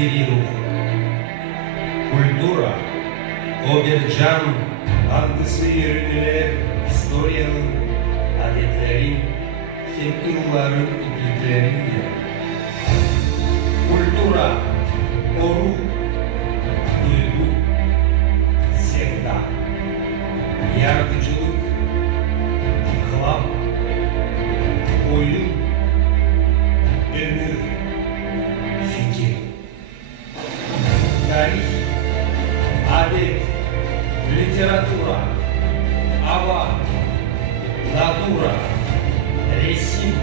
individu. Kultura, o bir can, hangisi yürütüler historianın, adetlerin, hem yılların ipliklerindir. Kultura, o ruh, duygu, sevda, yaratıcılık, ikram, oyun, ömür, fikir, tarih, adet, literatura, hava, natura, resim,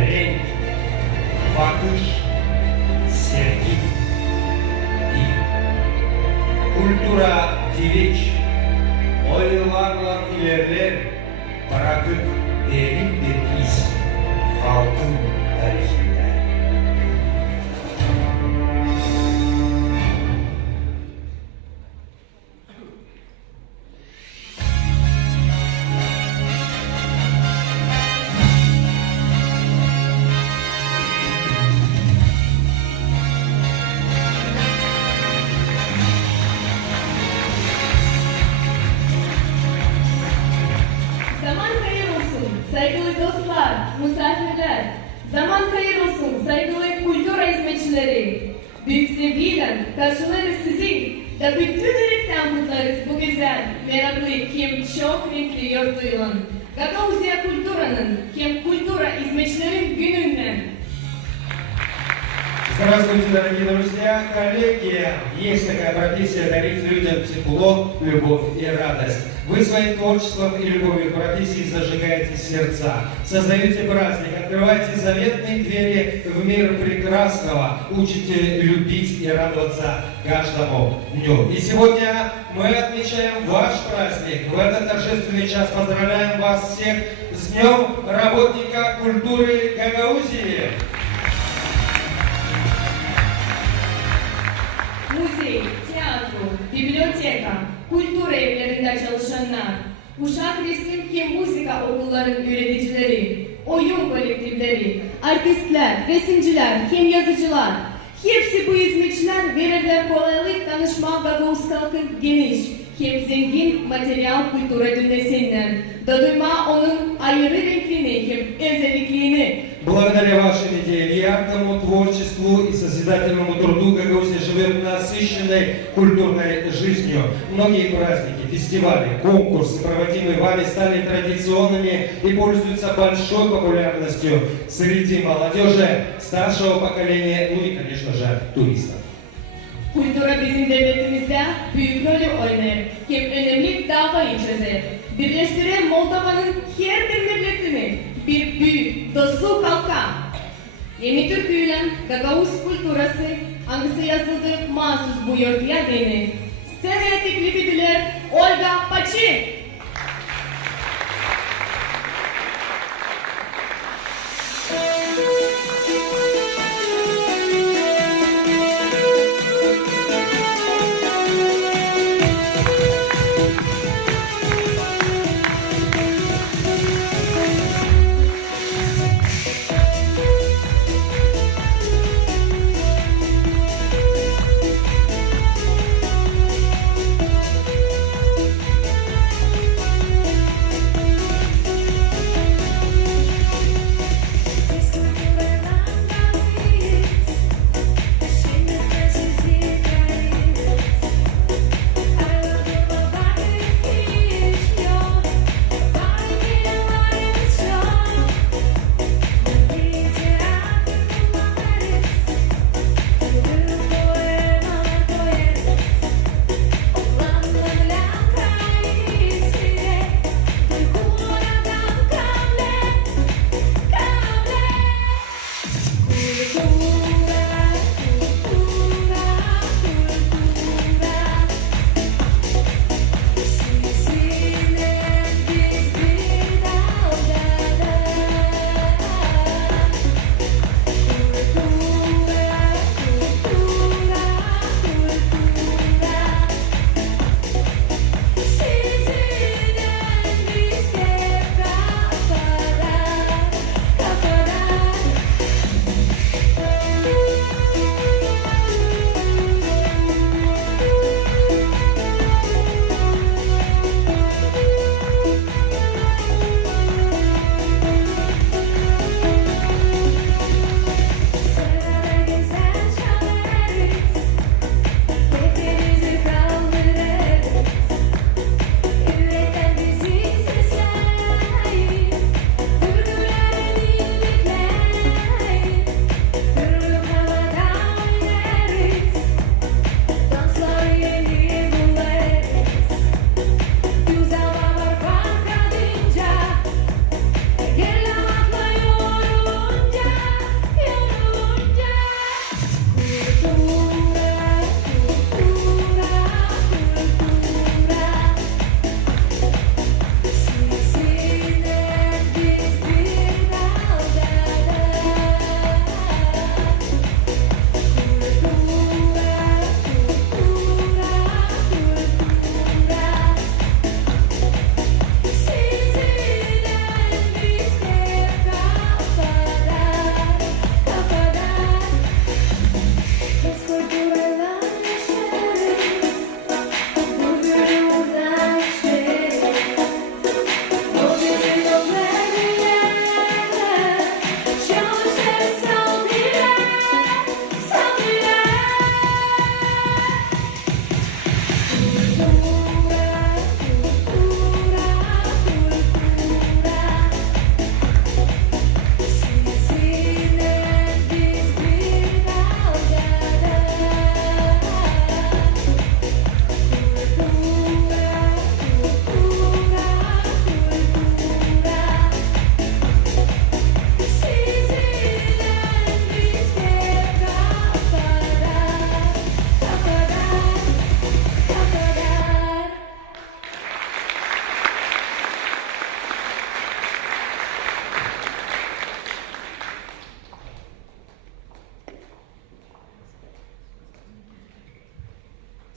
renk, bakış, sevgi, dil. Kultura, dilik, o yıllarla ilerler, bırakıp derin bir iz halkın tarihinde. Zaman hayır olsun saygılı dostlar, misafirler. Zaman hayır olsun saygılı kültür hizmetçileri. Büyük sevgiyle karşılarız sizi da bütün yürekten kutlarız bu güzel, meraklı, hem çok renkli yurtuyla. Гагаузия культуранın, hem культура hizmetçilerin gününden. Здравствуйте, дорогие друзья, коллеги! Есть такая профессия дарить людям тепло, любовь и радость. Вы своим творчеством и любовью к профессии зажигаете сердца, создаете праздник, открываете заветные двери в мир прекрасного, учите любить и радоваться каждому дню. И сегодня мы отмечаем ваш праздник. В этот торжественный час поздравляем вас всех с Днем работника культуры Гагаузии! Muzey, tiyatro, biblioteka, kültür evlerinde çalışanlar, Uşak Resim hem Müzika okulların üreticileri, oyun kolektifleri, artistler, resimciler hem yazıcılar, hepsi bu hizmetçiler verirler kolaylık tanışma Gagavuz halkın geniş hem zengin materyal kültüre dünyasından, da duyma onun ayrı renklini hem özellikliğini. Благодаря вашей идее, яркому творчеству и созидательному труду Гагаузия живет насыщенной культурной жизнью. Многие праздники, фестивали, конкурсы, проводимые вами, стали традиционными и пользуются большой популярностью среди молодежи, старшего поколения, ну и, конечно же, туристов. Kültüre bizim devletimizde büyük rolü oynar, hem önemli davayı çözer. Birleştiren Moldova'nın her bir milletini bir büyük dostluk halka. Yeni türküyle Gagavuz kulturası hangisi yazıldı mahsus bu yurtya deni. Sceneye teklif edilir Olga Paçi.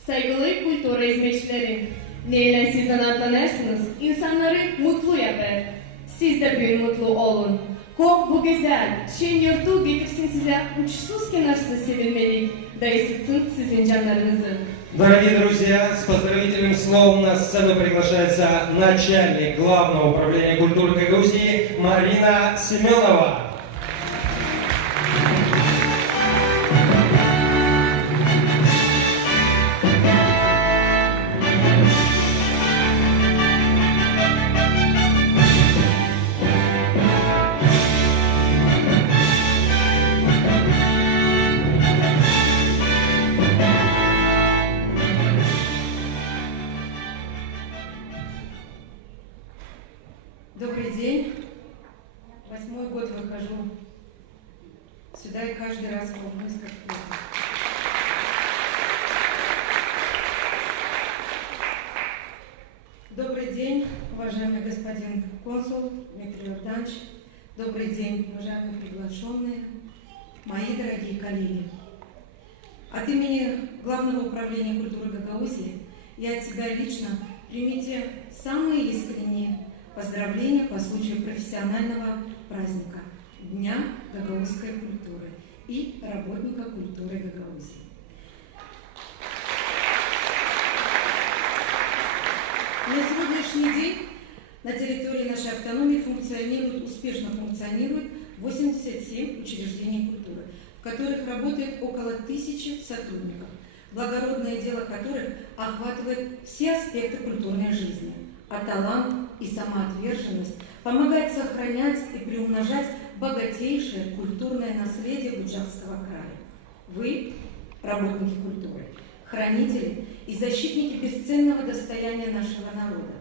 Saygılı kultura hizmetçileri, neyle siz anlatlanırsınız, insanları mutlu yapar. Siz de bir mutlu olun. Bu güzel, şen yurtu getirsin size uçsuz kenarsız sevilmelik, да исцелит sizin canlarınızı. Дорогие друзья, с поздравительным словом на сцену приглашается начальник Главного управления культуры Гагаузии Марина Семенова. Добрый день. 8-й год выхожу сюда и каждый раз волнуюсь как прежде. Добрый день, уважаемый господин консул Дмитрий Вартанович. Добрый день, уважаемые приглашенные, мои дорогие коллеги. От имени Главного управления культуры Гагаузии и от себя лично примите самые искренние поздравления по случаю профессионального праздника Дня гагаузской культуры и работника культуры Гагаузии. На сегодняшний день на территории нашей автономии успешно функционирует 87 учреждений культуры, в которых работает около 1000 сотрудников, благородное дело которых охватывает все аспекты культурной жизни, а талант и самоотверженность помогает сохранять и приумножать богатейшее культурное наследие Буджакского края. Вы, работники культуры, хранители и защитники бесценного достояния нашего народа.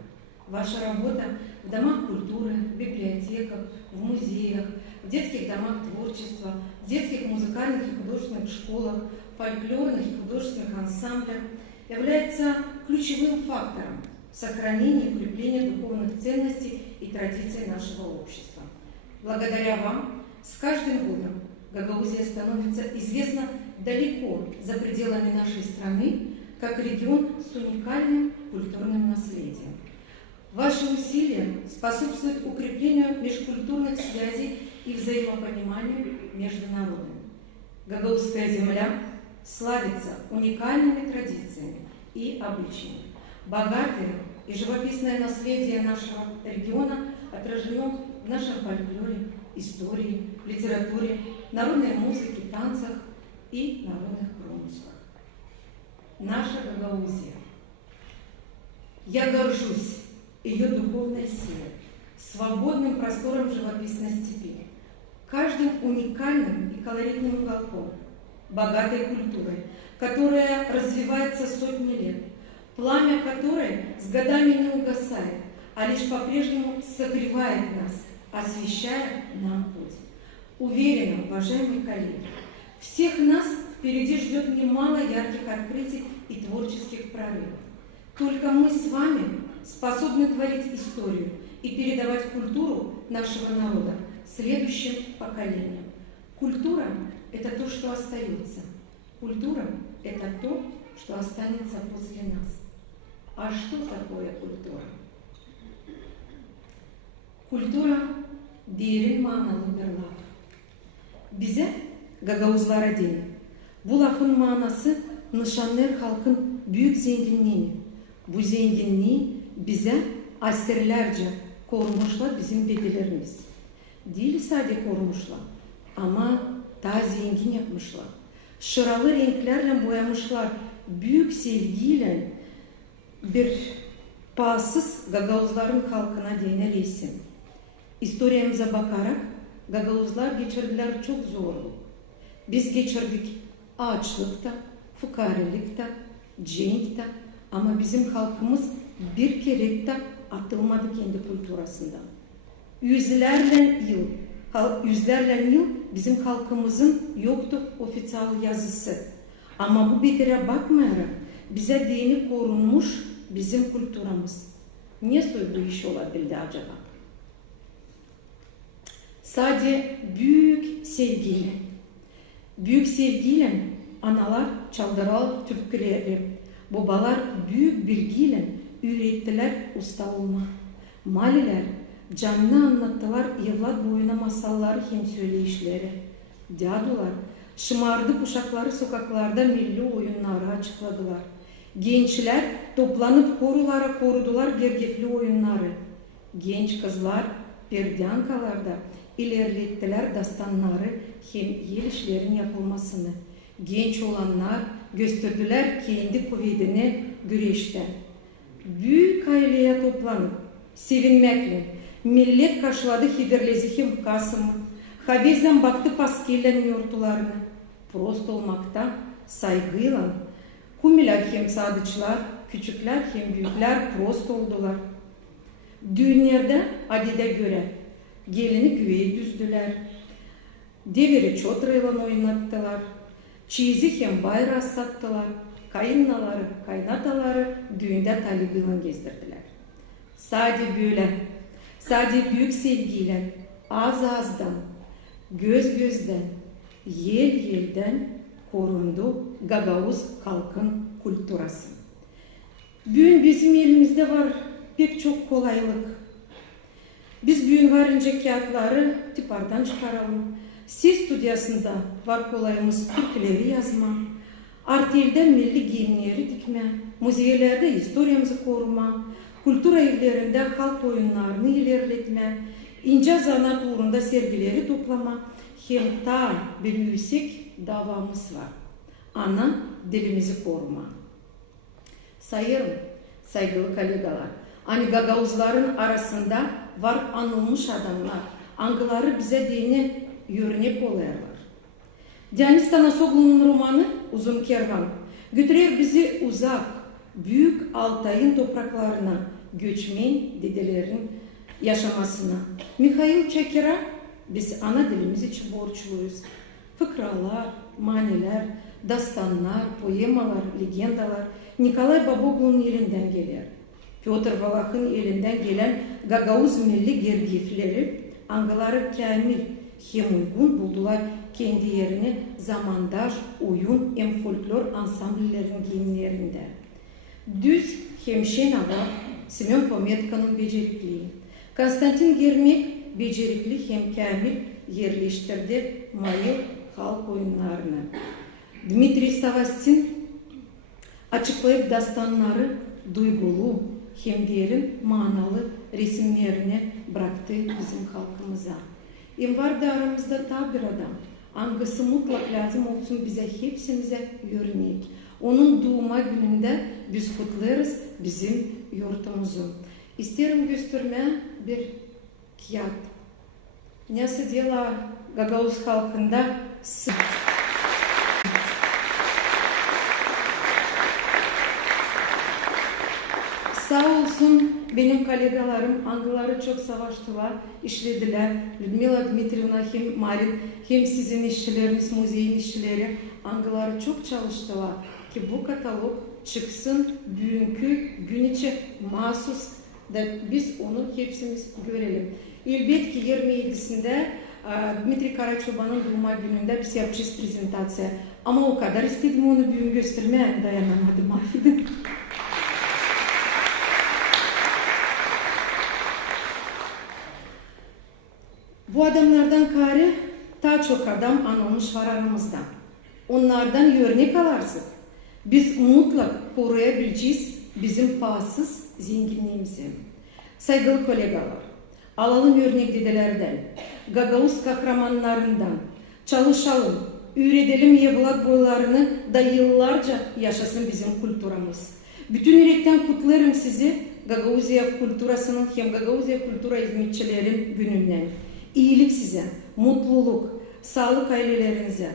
Ваша работа в домах культуры, в библиотеках, в музеях, в детских домах творчества, в детских музыкальных и художественных школах, фольклорных и художественных ансамблях является ключевым фактором сохранения и укрепления духовных ценностей и традиций нашего общества. Благодаря вам с каждым годом Гагаузия становится известна далеко за пределами нашей страны, как регион с уникальным культурным наследием. Ваши усилия способствуют укреплению межкультурных связей и взаимопониманию между народами. Гагаузская земля славится уникальными традициями и обычаями. Богатое и живописное наследие нашего региона отражено в нашем фольклоре, истории, литературе, народной музыке, танцах и народных промыслах. Наша Гагаузия. Я горжусь ее духовной силой, свободным простором живописной степи, каждым уникальным и колоритным уголком, богатой культурой, которая развивается сотни лет, пламя которой с годами не угасает, а лишь по-прежнему согревает нас, освещая нам путь. Уверена, уважаемые коллеги, всех нас впереди ждет немало ярких открытий и творческих прорывов. Только мы с вами способны творить историю и передавать культуру нашего народа следующим поколениям. Культура – это то, что остается. Культура – это то, что останется после нас. А что такое культура? Культура – derin manalı bir laf. Bize Gagauzlara denir. Bu lafın manası Nişanler halkın büyük zenginliği. Bu zenginliği bize asırlarca korumuşlar bizim dedelerimiz. Değil sadece korumuşlar ama daha zengin yapmışlar. Şıralı renklerle boyamışlar, büyük sevgiyle bir pahasız Gagauzların halkına denilen isim. İstoryamıza bakarak Gagauzlar geçirdiler çok zorluk. Biz geçirdik açlıkta, fukarilikte, cenkte ama bizim halkımız bir kere de atılmadı kendi kültürasından. Yüzlerle yıl bizim halkımızın yoktu ofisyal yazısı. Ama bu bedere bakmayarak bize dini korunmuş bizim kültürümüz. Niye bu iş olabildi acaba? Sadece büyük sevgiyle analar çaldırar türküleri, Babalar büyük bilgiyle ürettiler usta olma. Maliler canlı anlattılar yıllar boyuna masalları hem söyleyişleri. Dadılar şımardı kuşakları sokaklarda milli oyunları açıkladılar. Gençler toplanıp korulara korudular gergefli oyunları. Genç kızlar perdankalarda ilerlettiler dastanları hem el işlerin yapılmasını. Genç olanlar gösterdiler kendi kuvvetini güreşte. Büyük aileye toplanıp sevinmekle millet karşıladı Hiderlezihim Kasım'ı. Havezden baktı paskellen yortularını. Prost olmakta saygıyla kumiler hem sadıçlar, küçükler hem büyükler prost oldular. Düğünlerde adide göre gelini güveyi düzdüler. Deviri çotrayla oynattılar. Çiğzi hem bayrağı sattılar. Kayınlaları, kaynataları düğünde talibıyla gezdirdiler. Sadece böyle, sadece büyük sevgiyle, ağız ağızdan, göz gözden, yel yelden korundu Gagavuz halkın kültürası. Bugün bizim elimizde var pek çok kolaylık. Biz bugün varınca kağıtları tipardan çıkaralım. Ses stüdyasında var kolayımız türküleri yazma, artelde milli giyimleri dikme, müzelerde historiamızı koruma, kültür evlerinde halk oyunlarını ilerletme, ince zanaat uğrunda sergileri toplama, hem ta bir yüksek davamız var. Ana dilimizi koruma. Sayırım saygılı kolegalar. Hani Gagavuzların arasında var anılmış adamlar. Angıları bize dini örnek oluyorlar. Deniz Tanasoglu'nun romanı Uzun Kervan götürür bizi uzak, büyük Altay'ın topraklarına, göçmen dedelerin yaşamasına. Mikhail Çekir'e biz ana dilimiz için borçluyuz. Fıkralar, maniler, dastanlar, poemalar, legendalar Nikolay Baboglu'nun elinden gelir. Pyotr Valak'ın elinden gelen Gagavuz milli gergifleri angıları kamil hem uygun buldular kendi yerini zamandaş oyun hem folklor ansamblerin giyimlerinde. Düz hem şen hava Semyon Pometka'nın becerikliği. Konstantin Germek becerikli hem kamil yerleştirdi mayıl halk oyunlarını. Dmitri Savastin açıklayıp dastanları duygulu hem derin manalı resimlerini bıraktı bizim halkımıza. Var da aramızda ta bir adam. Angısı mutlak lazım olsun bize hepsimize örnek. Onun doğuma gününde biz kutlarız bizim yurtumuzu. İsterim göstermeye bir kağıt. Nasıl dela Gagavuz halkında sağ olsun benim kolegalarım angıları çok savaştılar, işlediler. Людмила Dmitrievna hem Marin hem sizin işçileriniz, müzeyin işçileri angıları çok çalıştılar ki bu katalog çıksın bugünkü gün için mahsus da biz onu hepsimiz görelim. Elbette ki 27'sinde Dmitri Karaçoban'ın doğuma gününde biz yapacağız prezentasyonu. Ama o kadar istedim onu bugün göstermeye dayanamadım, affedin. Bu adamlardan kari daha çok adam anılmış var aramızda. Onlardan örnek alarsın. Biz mutlak koruyabileceğiz bizim pahasız zenginliğimizi. Saygılı kolegalar, alalım örnek dedelerden, Gagavuz kahramanlarından, çalışalım, üretelim evlat boylarını da yıllarca yaşasın bizim kültürümüz. Bütün yürekten kutlarım sizi Gagavuzya kültürasının hem Gagavuzya kültüra hizmetçilerin gününden. İyilik size, mutluluk, sağlık ailelerinize.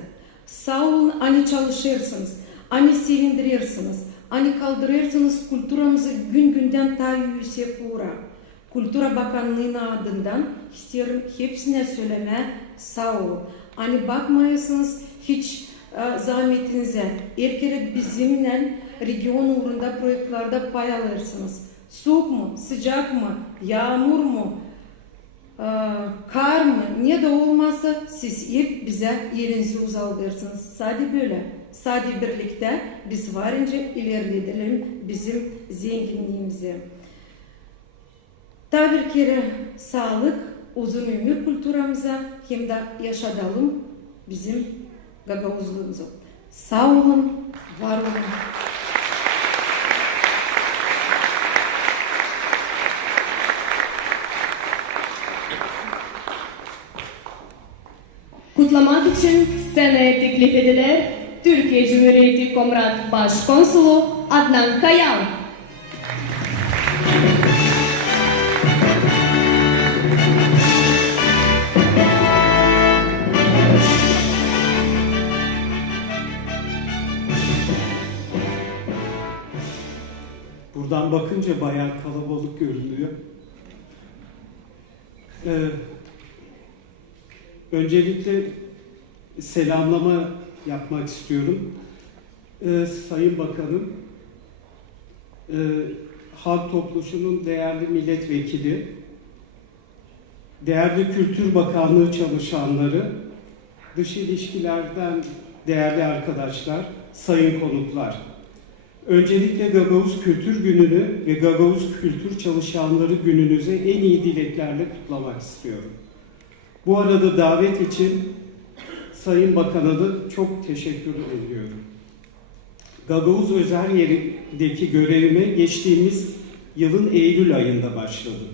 Sağ olun, hani çalışırsınız, hani sevindirirsiniz, hani kaldırırsınız kültüramızı gün günden daha yüksek uğra. Kültüra Bakanlığı'nın adından isterim hepsine söyleme sağ olun. Hani bakmayasınız hiç zahmetinize. Erkere bizimle region uğrunda projelerde pay alırsınız. Soğuk mu, sıcak mı, yağmur mu? Kar mı? Ne de olmazsa siz hep bize elinizi uzaldırırsınız. Sadece böyle. Sadece birlikte biz varınca ilerleyelim bizim zenginliğimizi. Tabi bir kere sağlık, uzun ömür kültürümüze hem de yaşadalım bizim Gagavuzluğumuzu. Sağ olun, var olun. Kutlamak için sceneye teklif edilir Türkiye Cumhuriyeti Komrat Başkonsulu Adnan Kayal. Buradan bakınca bayağı kalabalık görünüyor. Öncelikle selamlama yapmak istiyorum. Sayın Bakanım, Halk Topluluğu'nun değerli milletvekili, değerli Kültür Bakanlığı çalışanları, dış ilişkilerden değerli arkadaşlar, sayın konuklar. Öncelikle Gagavuz Kültür Günü'nü ve Gagavuz Kültür Çalışanları Günü'nüzü en iyi dileklerle kutlamak istiyorum. Bu arada davet için Sayın Bakan'a da çok teşekkür ediyorum. Gagavuz özel yerindeki görevime geçtiğimiz yılın Eylül ayında başladım.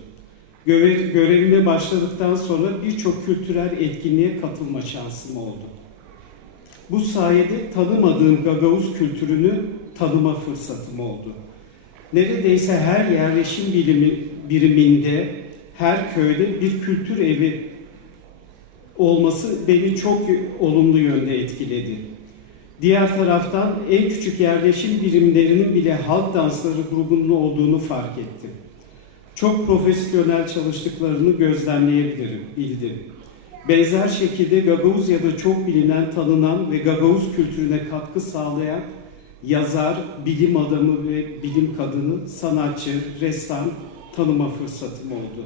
Görevime başladıktan sonra birçok kültürel etkinliğe katılma şansım oldu. Bu sayede tanımadığım Gagavuz kültürünü tanıma fırsatım oldu. Neredeyse her yerleşim biriminde, her köyde bir kültür evi olması beni çok olumlu yönde etkiledi. Diğer taraftan en küçük yerleşim birimlerinin bile halk dansları grubunun olduğunu fark ettim. Çok profesyonel çalıştıklarını gözlemleyebildim. Benzer şekilde Gagavuzya'da çok bilinen, tanınan ve Gagavuz kültürüne katkı sağlayan yazar, bilim adamı ve bilim kadını, sanatçı, ressam tanıma fırsatım oldu.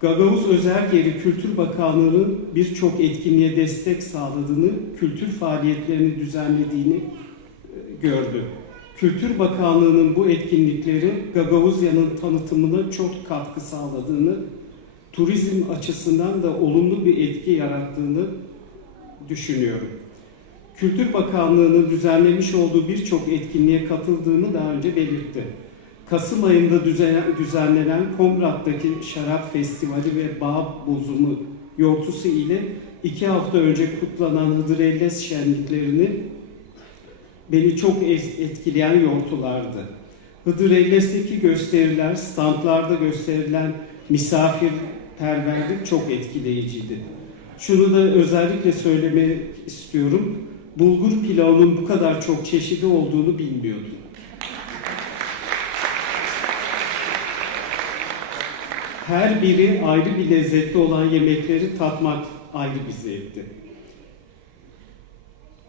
Gagavuz Özel Yeri Kültür Bakanlığı'nın birçok etkinliğe destek sağladığını, kültür faaliyetlerini düzenlediğini gördüm. Kültür Bakanlığı'nın bu etkinlikleri Gagavuzya'nın tanıtımına çok katkı sağladığını, turizm açısından da olumlu bir etki yarattığını düşünüyorum. Kültür Bakanlığı'nın düzenlemiş olduğu birçok etkinliğe katıldığımı daha önce belirttim. Kasım ayında düzenlenen Komrat'taki Şarap Festivali ve Bağ Bozumu yortusu ile 2 hafta önce kutlanan Hıdrellez şenliklerini beni çok etkileyen yortulardı. Hıdrellez'deki gösteriler, standlarda gösterilen misafirperverlik çok etkileyiciydi. Şunu da özellikle söylemek istiyorum. Bulgur pilavının bu kadar çok çeşidi olduğunu bilmiyordum. Her biri ayrı bir lezzetli olan yemekleri tatmak ayrı bir zevkti.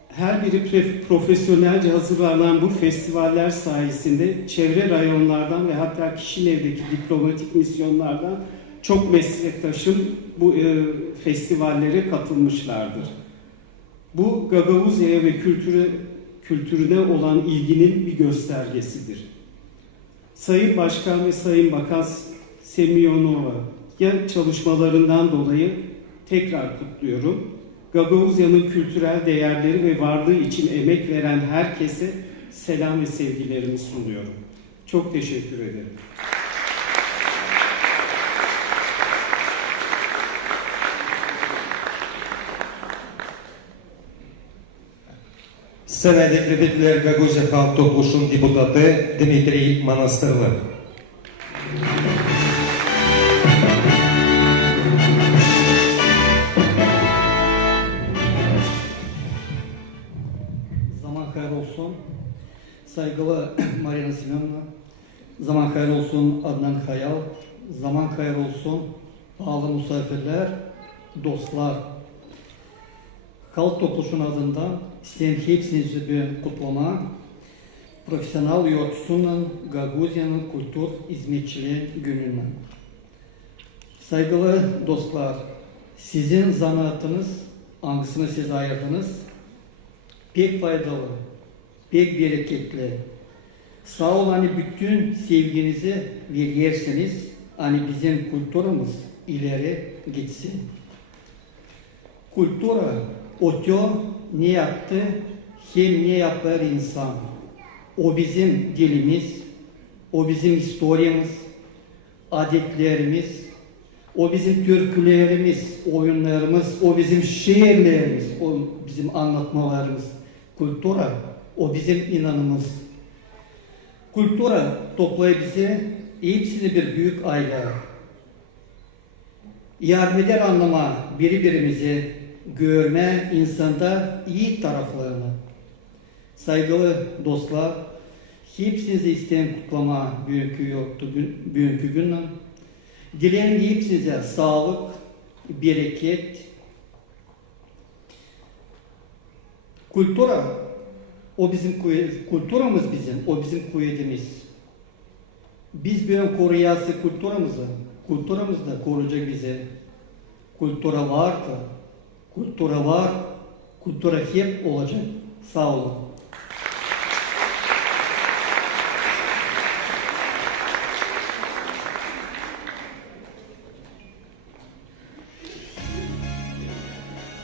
Her biri profesyonelce hazırlanan bu festivaller sayesinde çevre rayonlardan ve hatta Kişinev'deki diplomatik misyonlardan çok meslektaşım bu festivallere katılmışlardır. Bu Gagavuzya'ya ve kültürüne olan ilginin bir göstergesidir. Sayın Başkan ve Sayın Bakan Semyonova'ya çalışmalarından dolayı tekrar kutluyorum. Gagavuzya'nın kültürel değerleri ve varlığı için emek veren herkese selam ve sevgilerimi sunuyorum. Çok teşekkür ederim. Scenaya teklif edilir Gagavuzya Halk Topluluğu'nun deputatı Dmitri Manastırlı. Zaman hayır olsun. Saygılı Marina Simenovna, zaman hayır olsun Adnan Kayal, zaman hayır olsun pahalı misafirler, dostlar. Halk Topluluğu'nun adından isteyen hepsinizi bir kutlama, profesyonel yortusunun Gagavuzya'nın Kültür Hizmetçiliği Günü'nden. Saygılı dostlar, sizin zanaatınız, hangisini siz ayırdınız? pek faydalı, pek bereketli. Sağ ol hani bütün sevginizi verirseniz hani bizim kültürümüz ileri gitsin. Kultura o ne yaptı hem ne yapar insan. O bizim dilimiz, o bizim historiyamız, adetlerimiz, o bizim türkülerimiz, oyunlarımız, o bizim şiirlerimiz, o bizim anlatmalarımız. Kultura, o bizim inanımız. Kultura toplayıp bizi hepsini bir büyük aile. Yardım eder anlama birbirimizi görme insanda iyi taraflarını. Saygılı dostlar, hepsinizi isteyen kutlama bugünkü günden. Dilerim hepsinize sağlık, bereket. Kultura, o bizim kulturumuz o bizim kuvvetimiz. Biz böyle koruyası kulturumuz da koruyacak bizi. Kultura vardı, kultura var, kultura hep olacak. Sağ olun.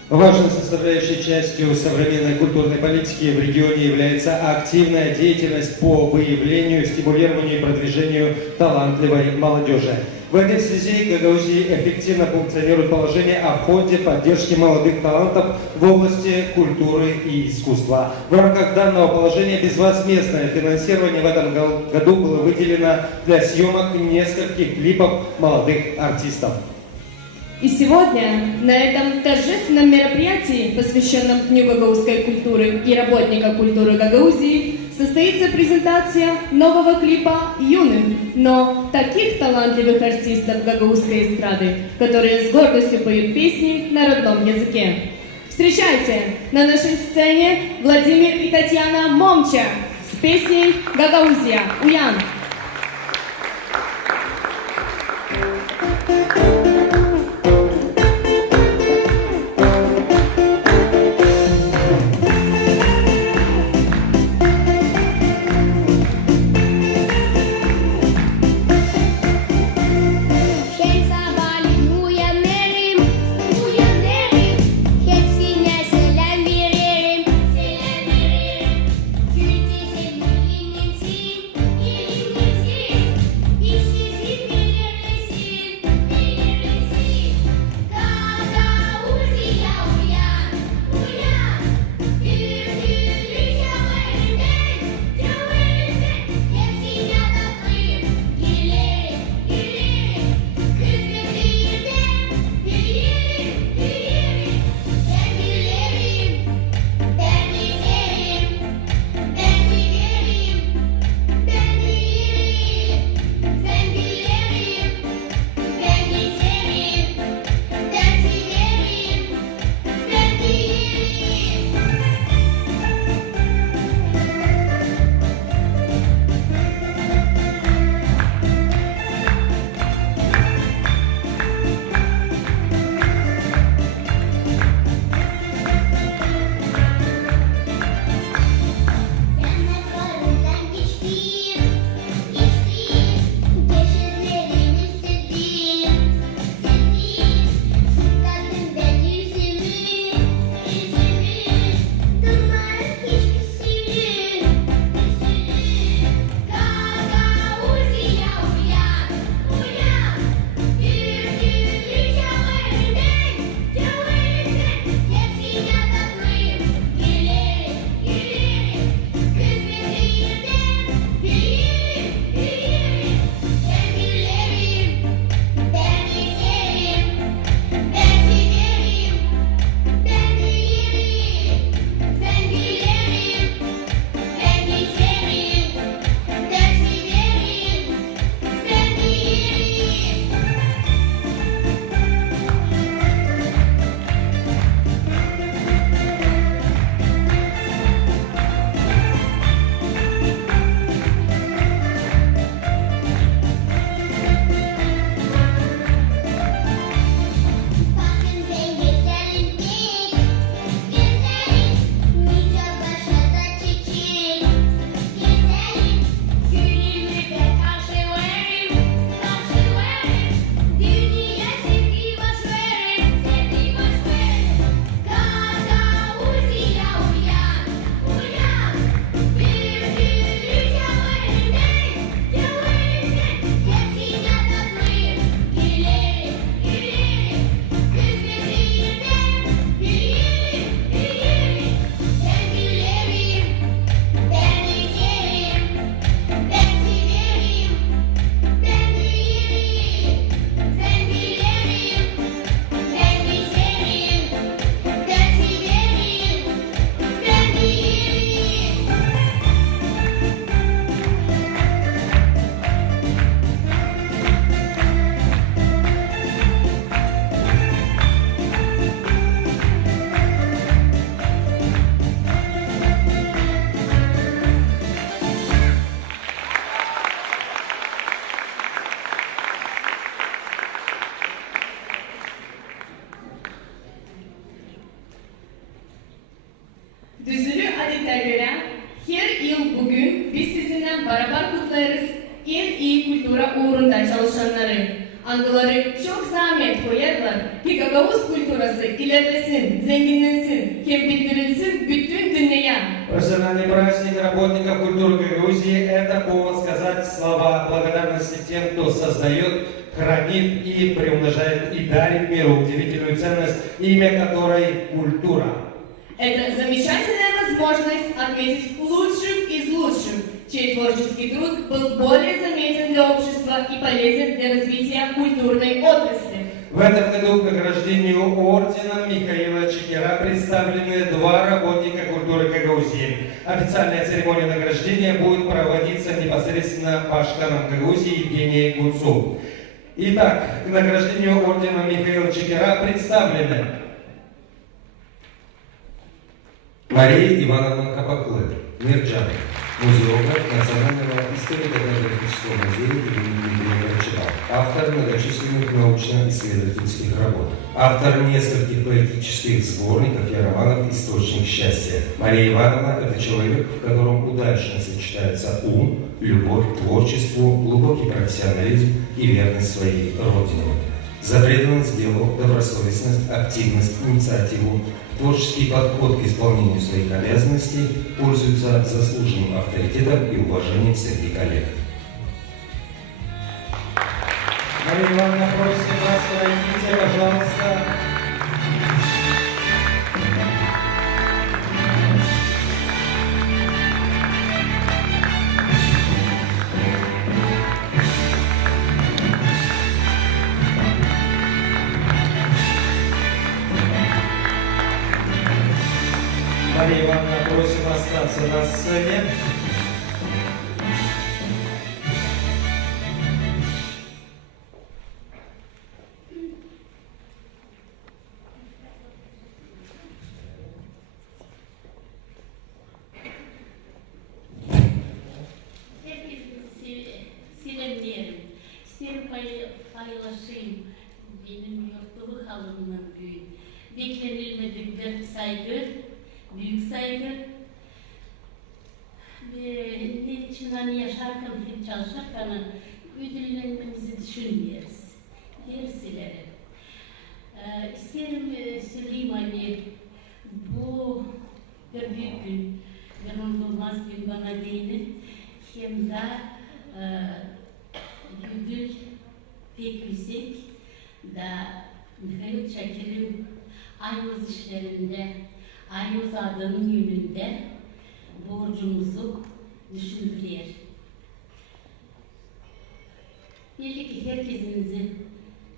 Важной составляющей частью современной культурной политики в регионе является активная деятельность по выявлению, стимулированию и продвижению талантливой молодежи. В этой связи Гагаузии эффективно функционирует положение о фонде поддержки молодых талантов в области культуры и искусства. В рамках данного положения безвозмездное финансирование в этом году было выделено для съемок нескольких клипов молодых артистов. И сегодня на этом торжественном мероприятии, посвященном Дню гагаузской культуры и работника культуры Гагаузии, состоится презентация нового клипа юных, но таких талантливых артистов гагаузской эстрады, которые с гордостью поют песни на родном языке. Встречайте на нашей сцене Владимир и Татьяна Момча с песней «Гагаузия. Уян». Gelin Anıları çok zahmet koyarlar ki Gagavuz kulturası ilerlesin, zenginleşsin, hem bildirilsin bütün dünyaya. Профессиональный праздник работников культуры Гагаузии – это повод сказать слова благодарности тем, кто создает, хранит и приумножает и дарит миру удивительную ценность, имя которой – культура. Это замечательная возможность отметить лучших из лучших, чей творческий труд был более заметен для общества и полезен для развития культурной отрасли. В этом году к награждению орденом Михаила Чекера представлены 2 работника культуры Гагаузии. Официальная церемония награждения будет проводиться непосредственно пашканом Гагаузии Евгенией Гуцу. Итак, к награждению орденом Михаила Чекера представлены Мария Ивановна Капаклы, Мирджан, музеограф Национального историко-этнографического музея имени Дмитрия Горчака, автор многочисленных научно-исследовательских работ, автор нескольких поэтических сборников и романов «Источник счастья». Мария Ивановна – это человек, в котором удачно сочетается ум, любовь к творчеству, глубокий профессионализм и верность своей родине. За преданность делу, добросовестность, активность, инициативу, творческий подход к исполнению своих обязанностей пользуются заслуженным авторитетом и уважением среди коллег. Мария Ивановна, просим вас, пройдите, пожалуйста. Мария Ивановна, просим остаться на сцене. Selamlarım. Sizleri paylaşayım. Benim yurtluluk halımdan büyük. Beklenilmedik bir saygı, büyük saygı. Ne için hani yaşarken, hep çalışırken ödüllenmemizi düşünmüyoruz. Gerisileri. İsterim söyleyeyim hani bu bir büyük gün, bir unutulmaz gün bana değil. Hem de ödül pek yüksek da Mikhail Çakir'in Ayvaz işlerinde, Ayvaz adının yönünde borcumuzu düşündürüyor. Birlikte herkesinizi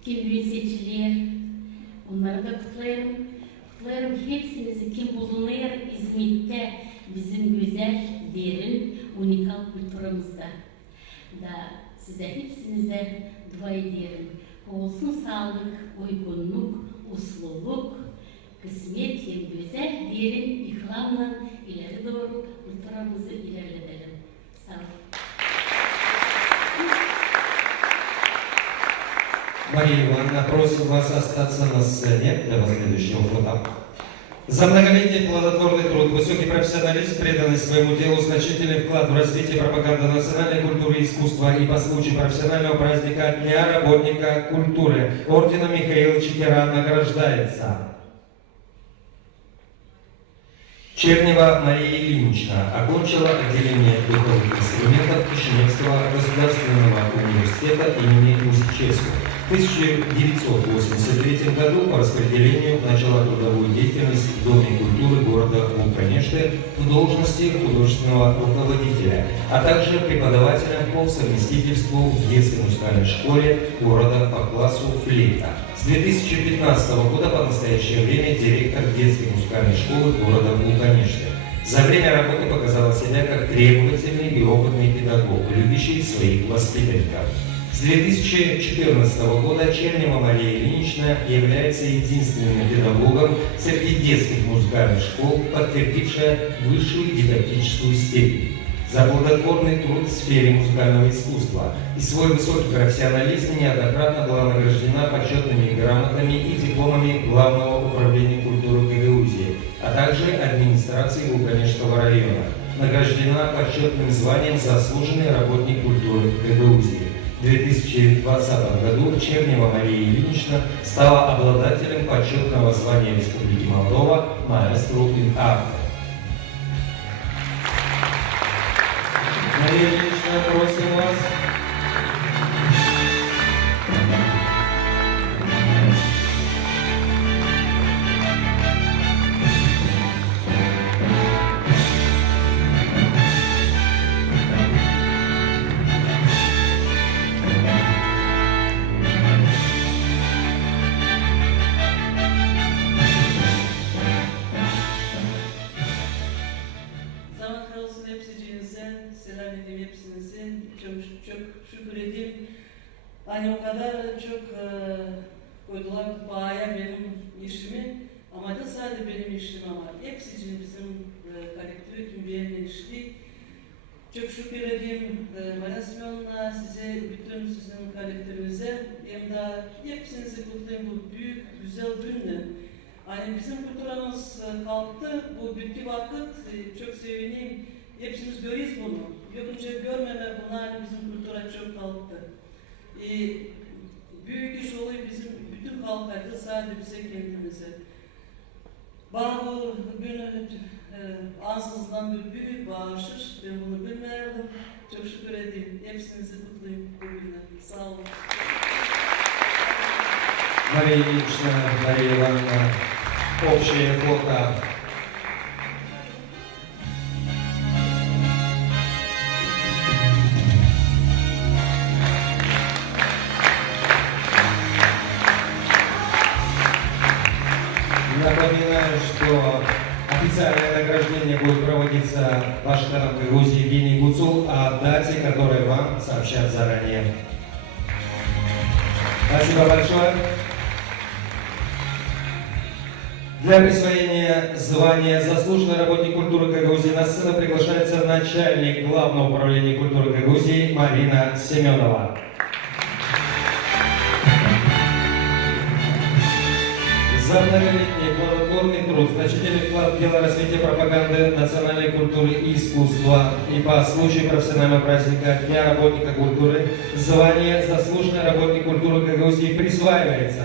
kim düğün seçiliyor, onları da kutlarım. Kutlarım hepsinizi kim bulunuyor İzmit'te bizim güzel, derin, unikal kültürümüzde. Da size hepsinize dua ediyorum. Olsun sağlık, uygunluk, usluluk, kısmet hem güzel, derin, ihlamla ileri doğru kültürümüzü ilerletelim. Sağ olun. Мария Ивановна, просим вас остаться на сцене для последующего фото. За многолетний плодотворный труд, высокий профессионализм, преданность своему делу, значительный вклад в развитие пропаганды национальной культуры и искусства и по случаю профессионального праздника Дня работника культуры орденом Михаила Чекера награждается Чернева Мария Ильинична, окончила отделение духовых инструментов Кишиневского государственного университета имени Мусичевского. В 1983 году по распределению начала трудовую деятельность в Доме культуры города Вулканеште в должности художественного руководителя, а также преподавателя по совместительству в детской музыкальной школе города по классу флейта. С 2015 года по настоящее время директор детской музыкальной школы города Вулканеште. За время работы показала себя как требовательный и опытный педагог, любящий своих воспитанников. С 2014 года Чернева Мария Ильинична является единственным педагогом среди детских музыкальных школ, подтвердившая высшую дидактическую степень. За плодотворный труд в сфере музыкального искусства и свой высокий профессионализм неоднократно была награждена почетными грамотами и дипломами Главного управления культуры Гагаузии, а также администрации Вулканешского района. Награждена почетным званием «Заслуженный работник культуры Гагаузии». В 2020 году Чернева Мария Ильинична стала обладателем почетного звания Республики Молдова «Маэстро ин арте». Мария Ильинична, просим вас. Zaman olsun hepsinize, selam edeyim hepsinize. Çok şükür edeyim. Hani o kadar çok koydular bağaya benim işimi. Ama da sadece benim işim ama. Hepsi için bizim kolektifi tüm bir yerine işti. Çok şükür edeyim Manasmion'la, size, bütün sizin kolektifinize. Hem de hepsinizi kutlayayım bu büyük, güzel günle. Hani bizim kültürümüz kalktı, bu bitti vakit, çok sevineyim. Hepsimiz görüyoruz bunu. Yokunca görmeme bunlar bizim kültüre çok kalktı. Büyük iş oluyor bizim bütün halkaydı, sadece bize kendimize. Bana bu gün ansızdan bir büyük bağışış, ben bunu bilmiyordum. Çok şükür edeyim, hepsinizi kutlayayım bugün. Sağ olun. Мария Ильинична, Мария Ивановна, общее фото. Напоминаю, что официальное награждение будет проводиться башкиром Грузии Евгений Гуцул, о дате, которую вам сообщат заранее. Спасибо большое. Для присвоения звания «Заслуженный работник культуры Гагаузии» на сцену приглашается начальник Главного управления культуры Гагаузии Марина Семенова. За многолетний плодотворный труд, значительный вклад в дело развития пропаганды национальной культуры и искусства и по случаю профессионального праздника Дня работника культуры звание «Заслуженный работник культуры Гагаузии» присваивается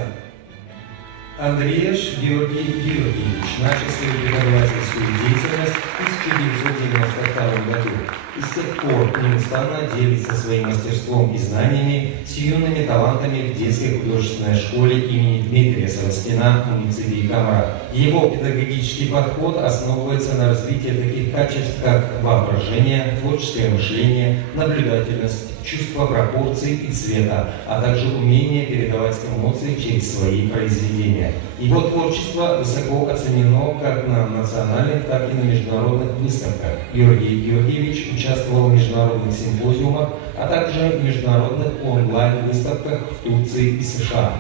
Андрееш Георгий Георгиевич начал свою преподавательскую деятельность в 1992 году и с тех пор неустанно делится своим мастерством и знаниями с юными талантами в детской художественной школе имени Дмитрия Савостина в муниципии Камара. Его педагогический подход основывается на развитии таких качеств, как воображение, творческое мышление, наблюдательность, чувство пропорций и цвета, а также умение передавать эмоции через свои произведения. Его творчество высоко оценено как на национальных, так и на международных выставках. Георгий Георгиевич участвовал в международных симпозиумах, а также в международных онлайн-выставках в Турции и США.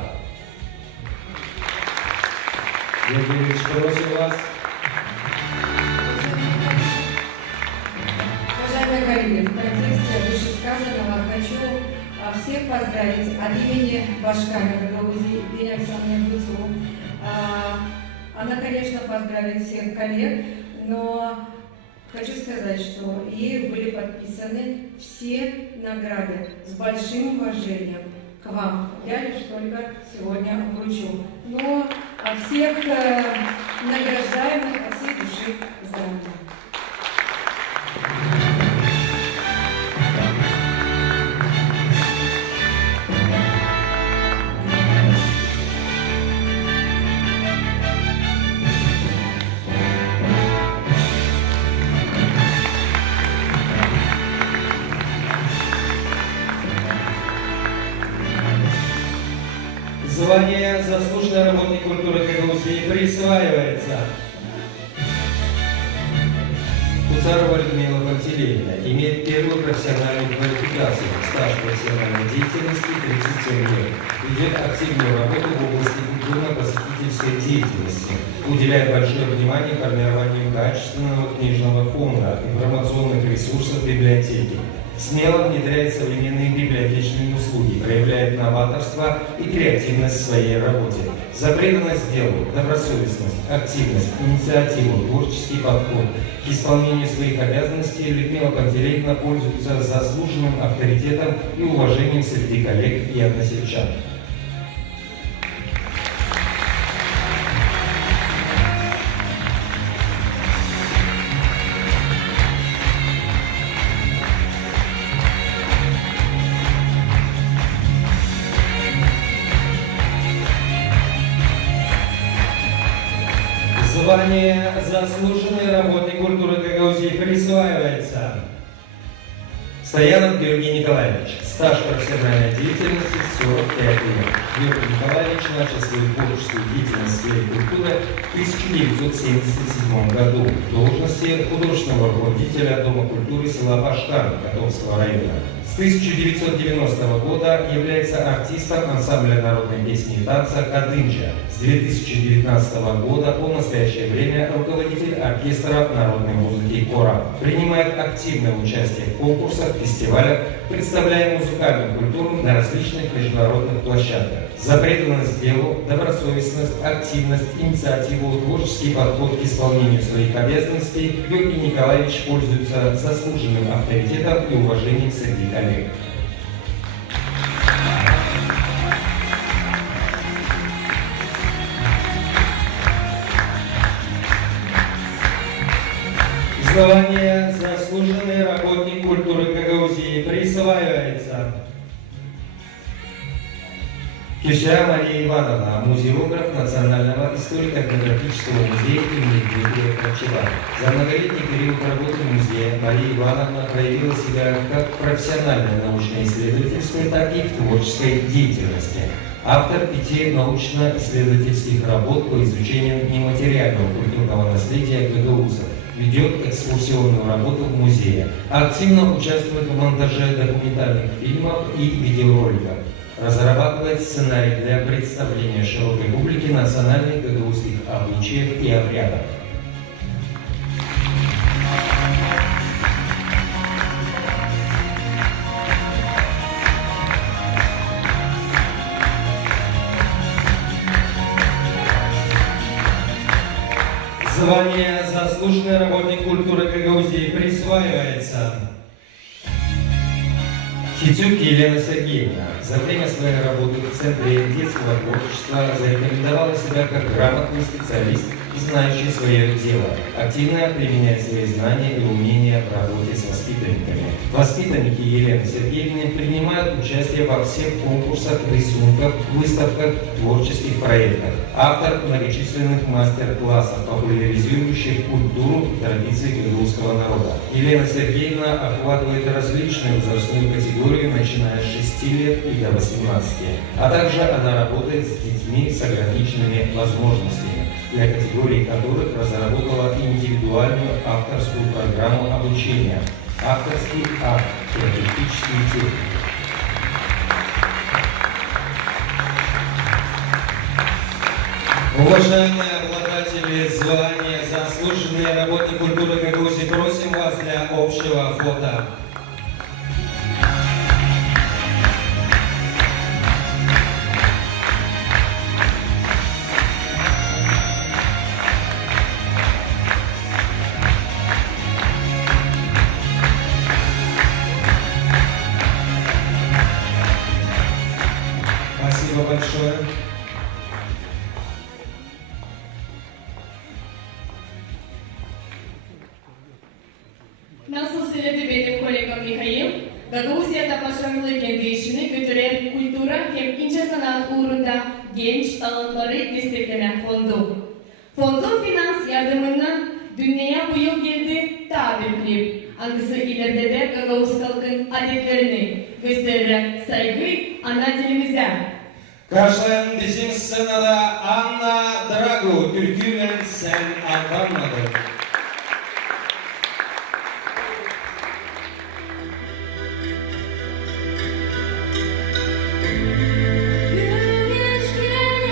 Евгений, просим вас. Уважаемые коллеги, в контексте вышесказанного хочу всех поздравить от имени Башкара Гагаузии Евгения Александровны Гуцул. Она, конечно, поздравит всех коллег, но хочу сказать, что ею были подписаны все награды с большим уважением к вам. Я лишь только сегодня вручу. Но всех награждаемых от всей души здравия. Звание «Заслуженный работник культуры Гагаузии» присваивается Куцарова Людмила Пантелеевна имеет первую профессиональную квалификацию, стаж профессиональной деятельности 37 лет, ведет активную работу в области культурно-просветительской деятельности, уделяет большое внимание формированию качественного книжного фонда, информационных ресурсов библиотеки, смело внедряет современные библиотечные услуги, проявляет новаторство и креативность в своей работе. За преданность делу, добросовестность, активность, инициативу, творческий подход к исполнению своих обязанностей Людмила Пантелеевна пользуется заслуженным авторитетом и уважением среди коллег и односельчан. Звание «Заслуженный работник культуры Гагаузии» присваивается Стоянов Георгий Николаевич. Стаж профессиональной деятельности 45 лет. Георгий Николаевич начал свою творческую деятельность в сфере культуры в 1977 году в должности художественного руководителя Дома культуры села Башкар Котовского района. С 1990 года является артистом ансамбля народной песни и танца «Кадынча». С 2019 года по настоящее время руководитель оркестра народной музыки «Кора». Принимает активное участие в конкурсах, фестивалях, представляя музыкальную культуру на различных международных площадках. За преданность делу, добросовестность, активность, инициативу, творческий подход к исполнению своих обязанностей Георгий Николаевич пользуется заслуженным авторитетом и уважением среди коллег. Звание «Заслуженный работник культуры Гагаузии» присваивается Кища Мария Ивановна, музеограф Национального историко-этнографического музея имени Дмитрия Крачева. За многолетний период работы музея Мария Ивановна проявила себя как в профессиональной научно-исследовательской, так и в творческой деятельности. Автор 5 научно-исследовательских работ по изучению нематериального культурного наследия гагаузов. Ведет экскурсионную работу в музее. Активно участвует в монтаже документальных фильмов и видеороликов. Разрабатывает сценарий для представления широкой публике национальных гагаузских обычаев и обрядов. Звание «Заслуженный работник культуры Гагаузии» присваивается Хитюк Елена Сергеевна за время своей работы в Центре детского творчества зарекомендовала себя как грамотный специалист и знающий свое дело, активно применяет свои знания и умения в работе с воспитанниками. Воспитанники Елены Сергеевны принимают участие во всех конкурсах рисунков, выставках, творческих проектах. Автор многочисленных мастер-классов, популяризирующих культуру и традиции гагаузского народа. Елена Сергеевна охватывает различную возрастную категорию, начиная с 6 лет и до 18, а также она работает с детьми с ограниченными возможностями, для категории которых разработала индивидуальную авторскую программу обучения «Авторский акт. Терапевтический тип». Уважаемые обладатели звания «Заслуженный работник культуры Гагаузии», просим вас для общего фото. Спасибо большое. Nasıl söyledi benim kolegam Mihail, Gagauziya'da başarılı kendi işini götüren kültüra hem ince sanat uğrunda genç talantları destekleyen fondu. Fondun finans yardımından dünyaya bu yıl geldi daha bir klip. Hangisi ileride de Gagauz halkın adetlerini gösteren saygı ana dilimize. Karşılayan bizim scenada Anna Dragu, türküyle Sen Aldanmadın. Güneş gel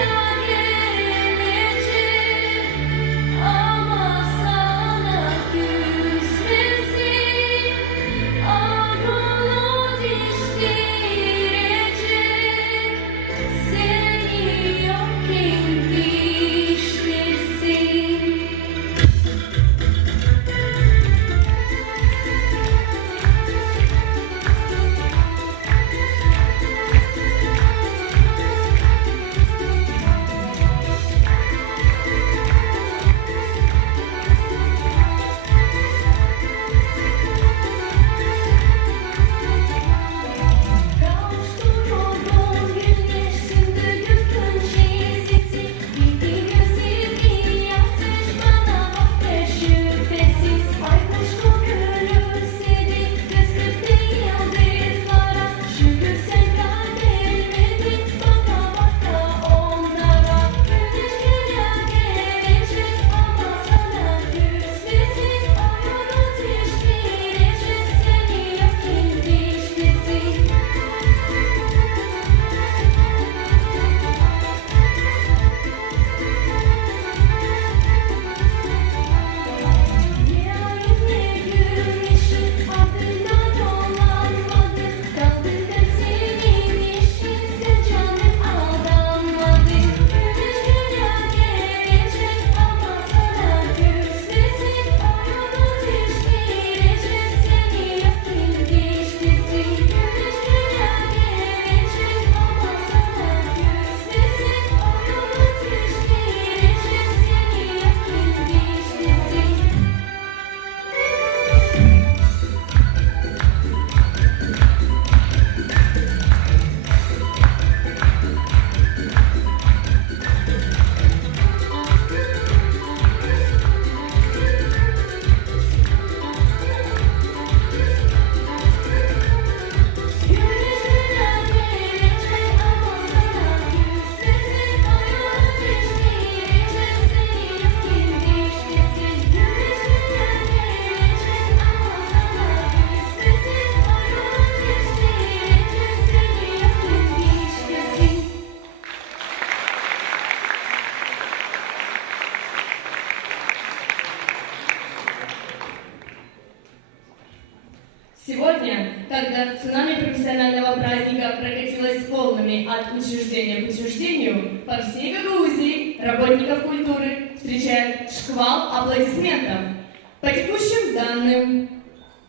от учреждения к учреждению, по всей Гагаузии работников культуры встречает шквал аплодисментов. По текущим данным,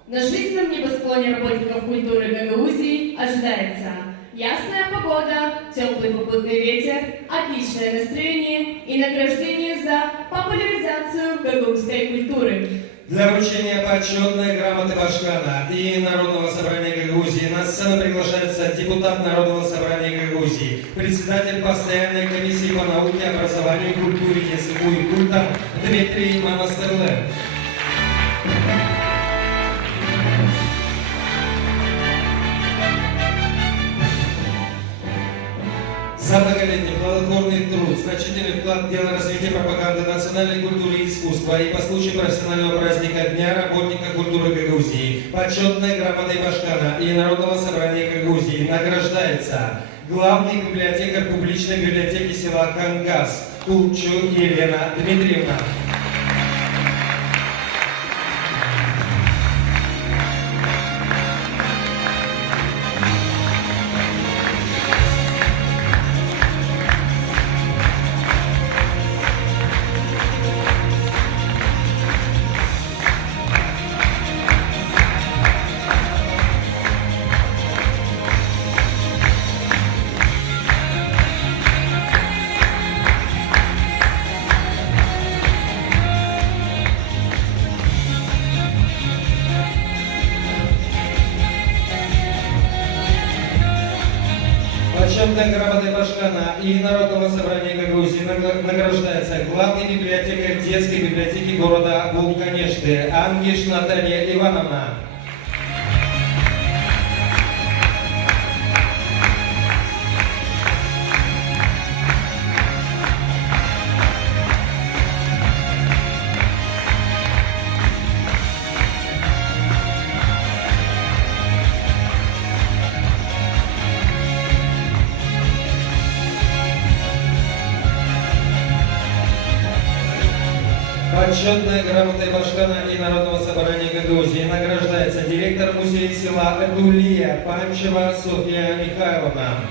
на жизненном небосклоне работников культуры Гагаузии ожидается ясная погода, теплый попутный ветер, отличное настроение и награждение за популяризацию гагаузской культуры. Для вручения почетной грамоты Башкана и Народного собрания Гагаузии на сцену приглашается депутат Народного собрания Гагаузии, председатель постоянной комиссии по науке, образованию, культуре, языку и культам Дмитрий Монастырлы. За многолетний плодотворный труд, значительный вклад в дело развития пропаганды национальной культуры и искусства и по случаю профессионального праздника Дня работника культуры Гагаузии почетной грамотой Башкана и Народного собрания Гагаузии награждается главный библиотекарь публичной библиотеки села Кангас Кулчу Елена Дмитриевна. Почетной грамотой Башкана и Народного собрания Гагаузии награждается главный библиотекарь детской библиотеки города Вулканешты Ангиш Наталья Ивановна. Почетной грамотой Башкана и Народного собрания Гагаузии награждается директор музея села Эдулия Панчева Софья Михайловна.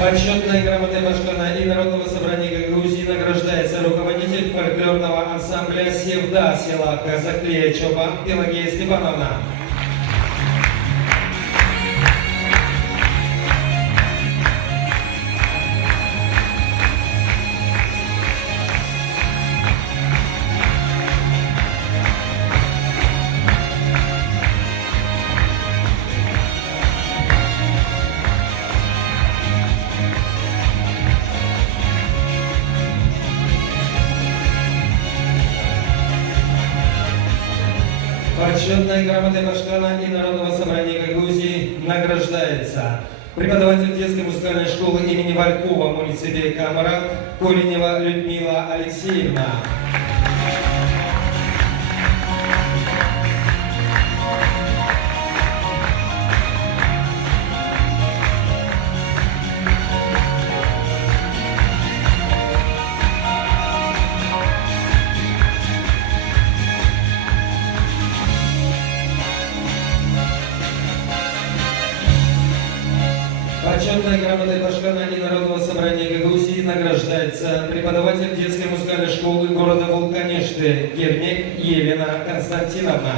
Почетной грамотой Башкана и Народного собрания Гагаузии награждается руководитель фольклорного ансамбля Севда села Казаклея Чобан Пелагея Степановна. Почетной грамотой Башкана и Народного собрания Гагаузии награждается преподаватель детской музыкальной школы имени Валькова в муниципе Камара Коренева Людмила Алексеевна. Почетной грамотой Башкана и Народного собрания Гагаузии награждается преподаватель детской музыкальной школы города Вулканешты Герник Елена Константиновна.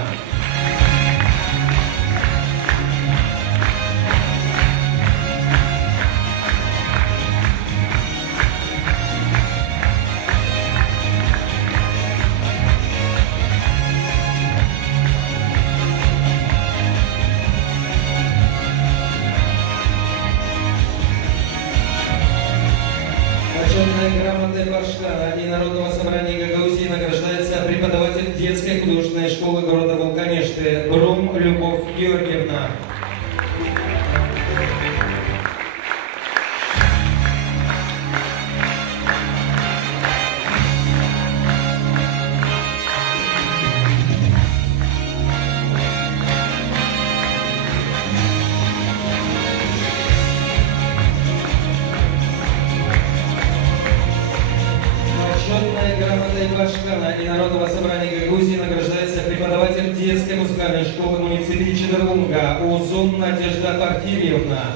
Почетной грамотой Башкана и Народного собрания Гагаузии награждается преподаватель детской художественной школы города Вулканешты Брум Любовь Георгиевна. Башкана и Народного собрания Гагаузии награждается преподаватель детской музыкальной школы муниципалитета Чедерлунга Узун Надежда Партирьевна.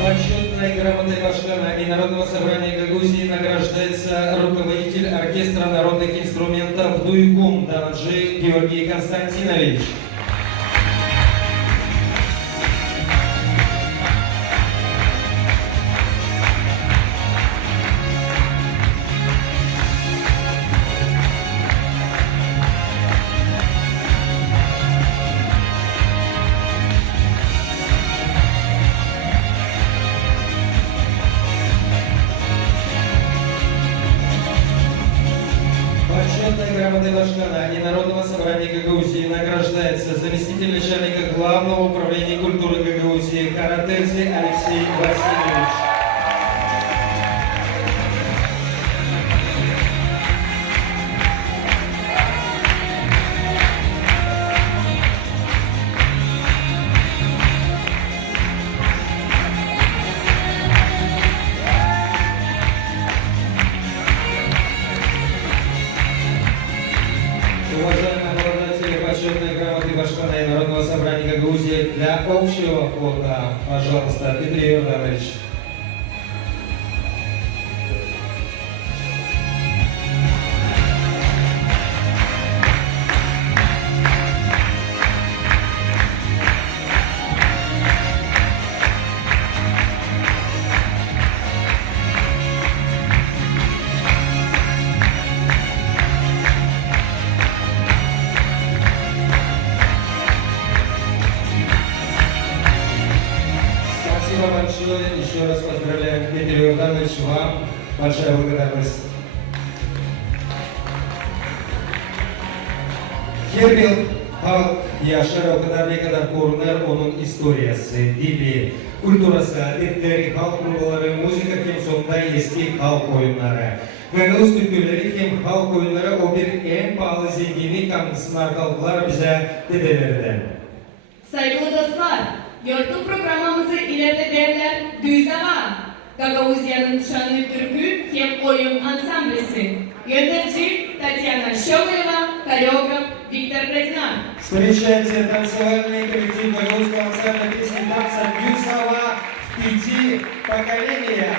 Почетной грамотой Башкана и Народного собрания Гагаузии награждается руководитель оркестра народных инструментов Дуйгум Данаджи Георгий Константинович. Почетной грамотой Башкана и Народного собрания Гагаузии награждается заместитель начальника Главного управления культуры Гагаузии Карательцы Алексей Васильевич. Уважаемые обладатели почетной грамоты Башкана и Народного собрания Гагаузии, для общего фото, пожалуйста, Дмитрий Иорданович. Спасибо большое. Еще раз поздравляем, Дмитрий Иорданович, вам большая благодарность. Хербил Халк Яшер Окадарли Кадар Корнер, onun istoriyası, dili, kulturası, adetleri, halk grubaları, müzik hem sonunda eski halk oyunları. Gagavuz kültürleri hem halk oyunları o bir en pahalı zenginlik kanıtısını kaldılar bize dedelerden. Saygılı dostlar, YouTube programımızı ileride derler Düzava, Gagavuzya'nın şanlı türkü hem oyun ansamblisi. Yönetici Tatyana Щеголева, хореограф Виктор Грозняк. Встречайте танцевальный коллектив Гагаузского ансамбля песни танца «Дюсова» в 5 поколениях.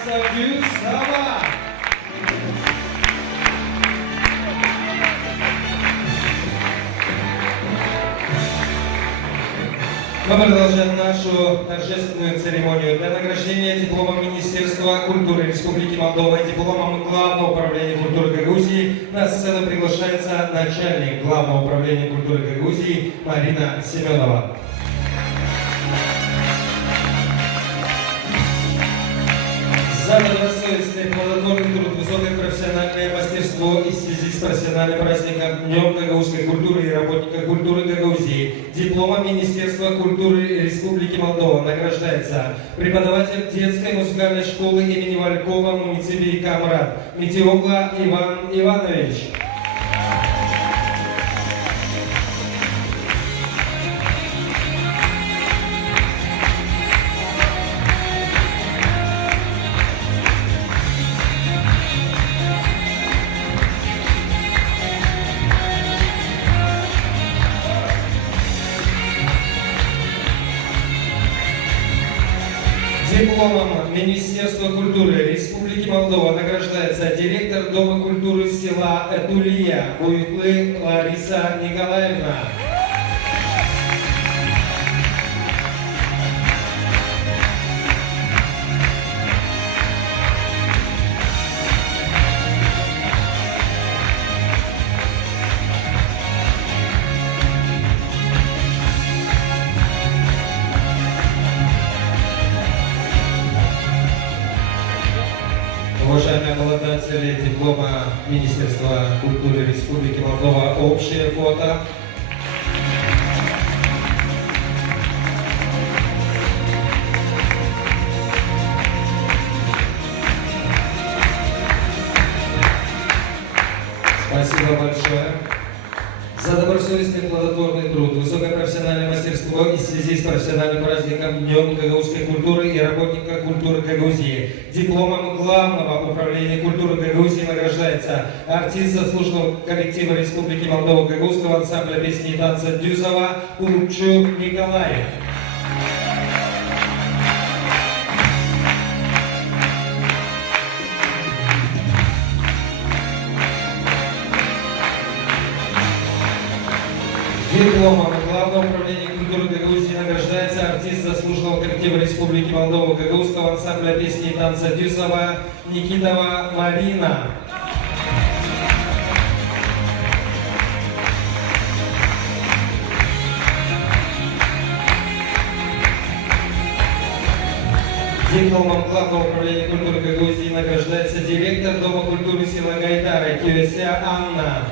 танца Дюсова. Мы продолжаем нашу торжественную церемонию для награждения дипломом Министерства культуры Республики Молдова и дипломом Главного управления культуры Гагаузии. На сцену приглашается начальник Главного управления культуры Гагаузии Марина Семенова. За добросовестный, плодотворный труд, высокое профессиональное мастерство и в связи с профессиональным праздником Днем гагаузской культуры и работника культуры Гагаузии дипломом Министерства культуры Республики Молдова награждается преподаватель детской музыкальной школы имени Валькова муниципий Камрад Метиогла Иван Иванович. Дипломом Министерства культуры Республики Молдова награждается директор Дома культуры села Этулия Буйклы Лариса Николаевна. Уважаемые обладатели диплома Министерства культуры Республики Молдова, общее фото. Спасибо большое. За добросовестный плодотворный труд, высокое профессиональное мастерство и в связи с профессиональным праздником Днем гагаузской культуры и работника культуры Гагаузии дипломом Главного управления культуры Гагаузии награждается артист заслуженного коллектива Республики Молдова Гагаузского ансамбля песни и танца Дюзова Улучу Николай. Дипломом Главного управления культуры Гагаузии награждается артист заслуженного коллектива Республики Молдова Гагаузского ансамбля песни и танца Дюзова Никитова Марина. Дипломом Главного управления культуры Гагаузии награждается директор Дома культуры села Гайдара Киося Анна.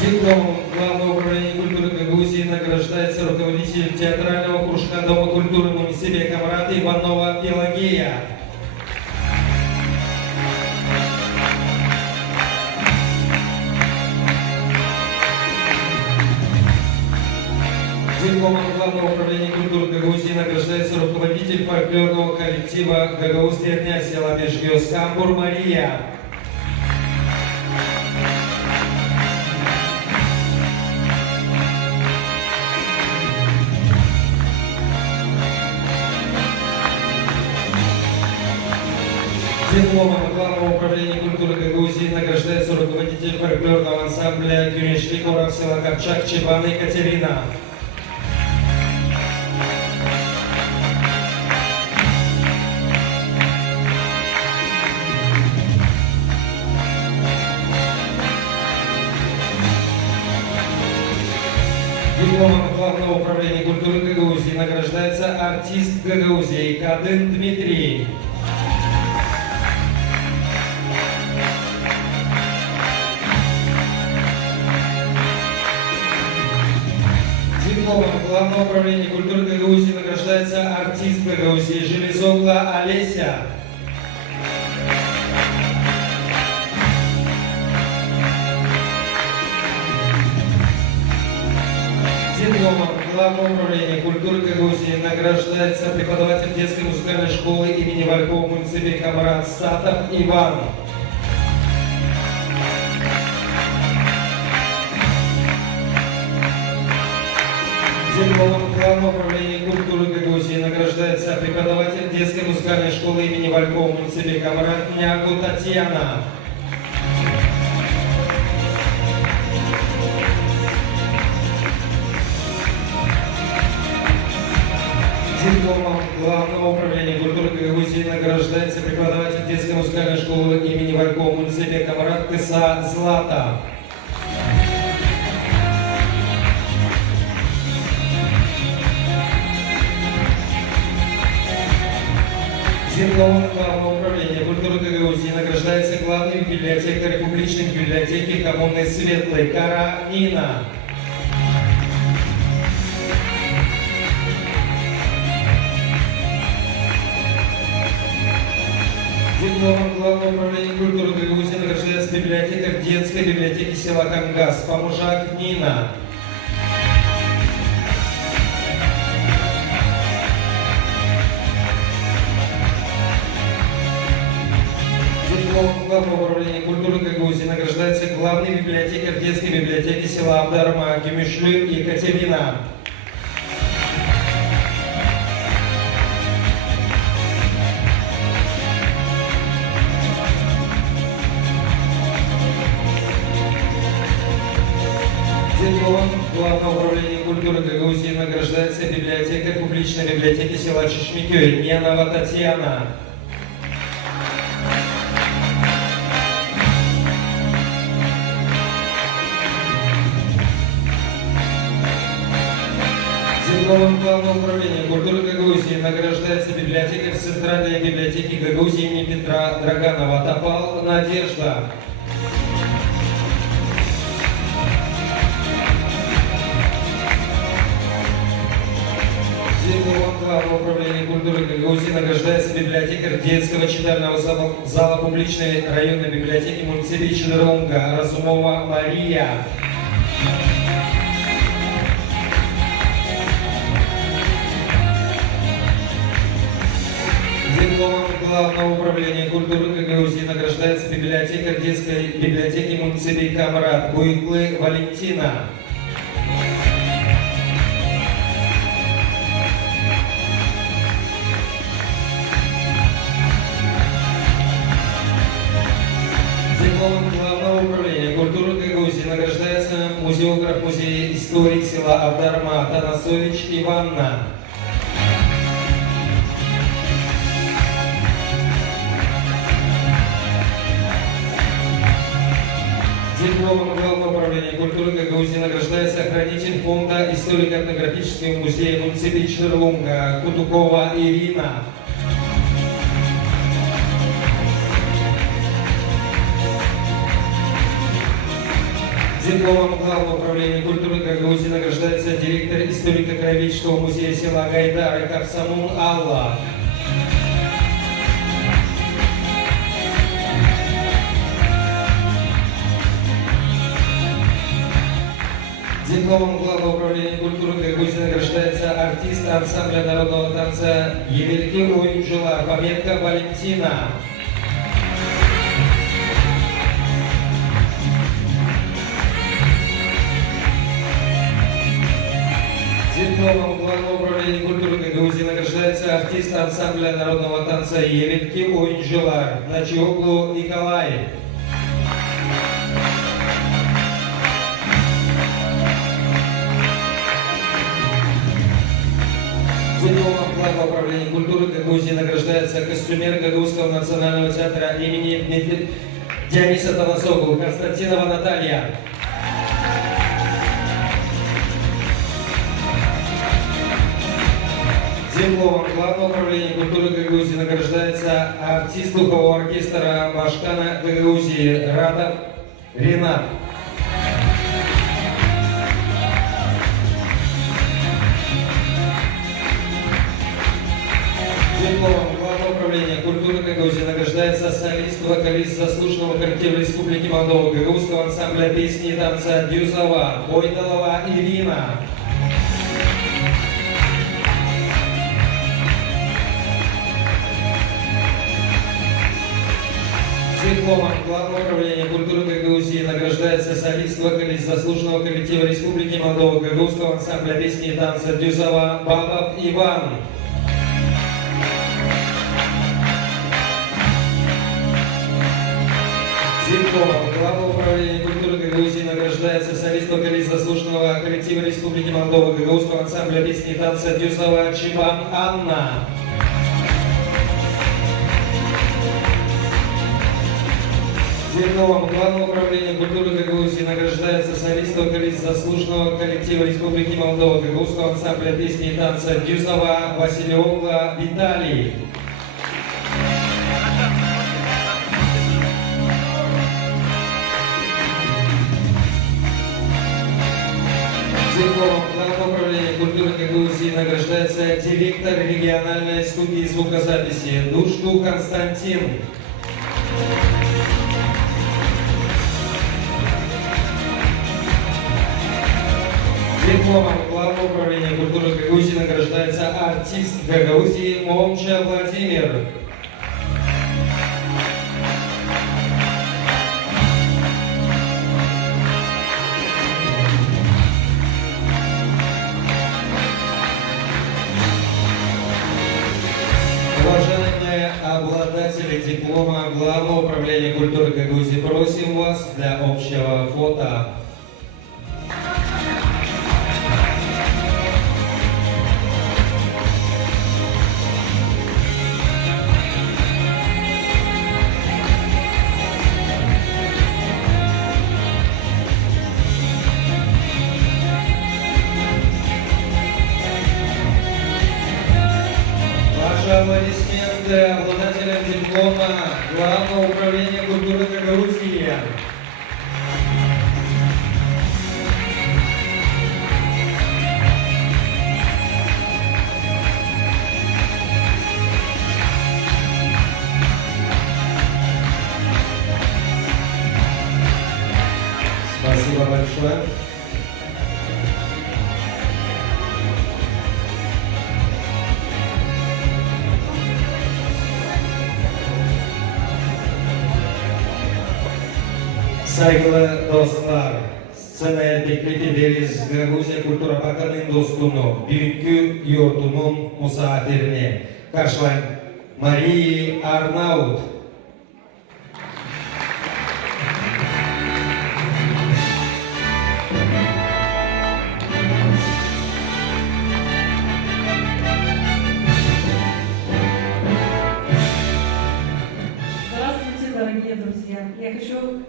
Дипломом Главного управления культуры Гагаузии награждается руководитель театрального кружка Дома культуры муниципия Камрад Иванова Пелагея. Дипломом Главного управления культуры Гагаузии награждается руководитель фольклорного коллектива Гагаузия села Бешгиос Камбур Мария. Дипломом Главного управления культуры Гагаузии награждается руководитель фольклорного ансамбля Гюнишли Коров села Капчак Чебана Екатерина. Дипломом Главного управления культуры Гагаузии награждается артист Гагаузии Кадын Дмитрий. Дипломом Главного управления культуры Гагаузии награждается артист Гагаузии Железогла Олеся. Дипломом Главного управления культуры Гагаузии награждается преподаватель детской музыкальной школы имени Валькова муниципия Камрад Статов Иван. Дипломом Главного управления культуры Гагаузии награждается преподаватель детской музыкальной школы имени Валькова Муниципи Камаратнягу Татьяна. Дипломом Главного управления культуры Гагаузии награждается преподаватель детской музыкальной школы имени Валькова Муниципи Камарат Кыса Злата. Дипломом Главного управления культуры Гагаузии награждается главный библиотекарь публичной библиотеки коммуны Светлой Кара Нина. Дипломом Главного управления культуры Гагаузии награждается библиотекарь детской библиотеки села Кангас Поможак Нина. Дипломом Главного управления культуры Гагаузии награждается главный библиотекарь детской библиотеки села Абдарма Гюмишлю Екатерина. Дипломом Главного управления культуры Гагаузии награждается библиотекарь публичной библиотеки села Чешмикёй Ненова Татьяна. Дипломом Главного управления культуры Гагаузии награждается библиотекарь Центральной библиотеки Гагаузии имени Петра Драганова Топал Надежда. Дипломом Главного управления культуры Гагаузии награждается библиотекарь детского читального зала публичной районной библиотеки муниципи Чедерунга Разумова Мария. Дипломом Главного управления культуры Гагаузии награждается библиотекарь детской библиотеки муниципи Камрат Буйклы Валентина. Дипломом Главного управления культуры Гагаузии награждается музеограф Музея истории села Абдарма Танасович Иванна. Дипломом Главного управления культуры Гагаузии награждается охранитель фонда историко-этнографического музея муниципи Чедерлунга Кутукова Ирина. Дипломом Главного управления культуры Гагаузии награждается директор историко-краеведческого музея села Гайдары Капсамун Алла. Дипломом Главного управления культуры Гагаузии награждается артист ансамбля народного танца Евельки Уинджела Пометка Валентина. Дипломом Главного управления культуры Гагаузии награждается артист ансамбля народного танца Евельки Уинджела Начиоглу Николай. Дипломом Главного управления культуры Гагаузии награждается костюмер Гагаузского национального театра имени Диониса Танасоглу Константинова Наталья. Дипломом Главного управления культуры Гагаузии награждается артист духового оркестра Башкана Гагаузии Радов Ренат. Дипломом Главного управления культуры Гагаузии награждается солист-вокалист заслуженного коллектива Республики Молдова Гагаузского ансамбля песни и танца Дюзова Бойдалова Ирина. Дипломом Главного управления культуры Гагаузии Грузии награждается солист, вокалист заслуженного коллектива Республики Молдова Гагаузского ансамбля песни и танца Дюзова Бабов Иван. Дипломом Главного управления культуры Гагаузии награждается солист, вокалист заслуженного коллектива Республики Молдова Гагаузского ансамбля песни и танца Дюзова Чибан Анна. Дипломом Главного управления культуры Гагаузии награждается солист, вокалист заслуженного коллектива Республики Молдова Гагаузского ансамбля песни и танца Дюзова Василиогла Виталий. Дипломом Главного управления культуры Гагаузии награждается директор региональной студии звукозаписи Душку Константин. Дипломом Главного управления культуры Гагаузии награждается артист Гагаузии Момча Владимир. Уважаемые обладатели диплома Главного управления культуры Гагаузии, просим вас для общего фото. Аплодисменты обладателям диплома Главного управления культуры Гагаузии. Спасибо большое. Saygılı dostlar, scenaya teklif ederiz Gaguzya Kültür Bakanı'nın dostunu, büyükü yurdumun misafirini. Karşılayın Mariyi Arnaut. Здравствуйте, дорогие друзья! Я хочу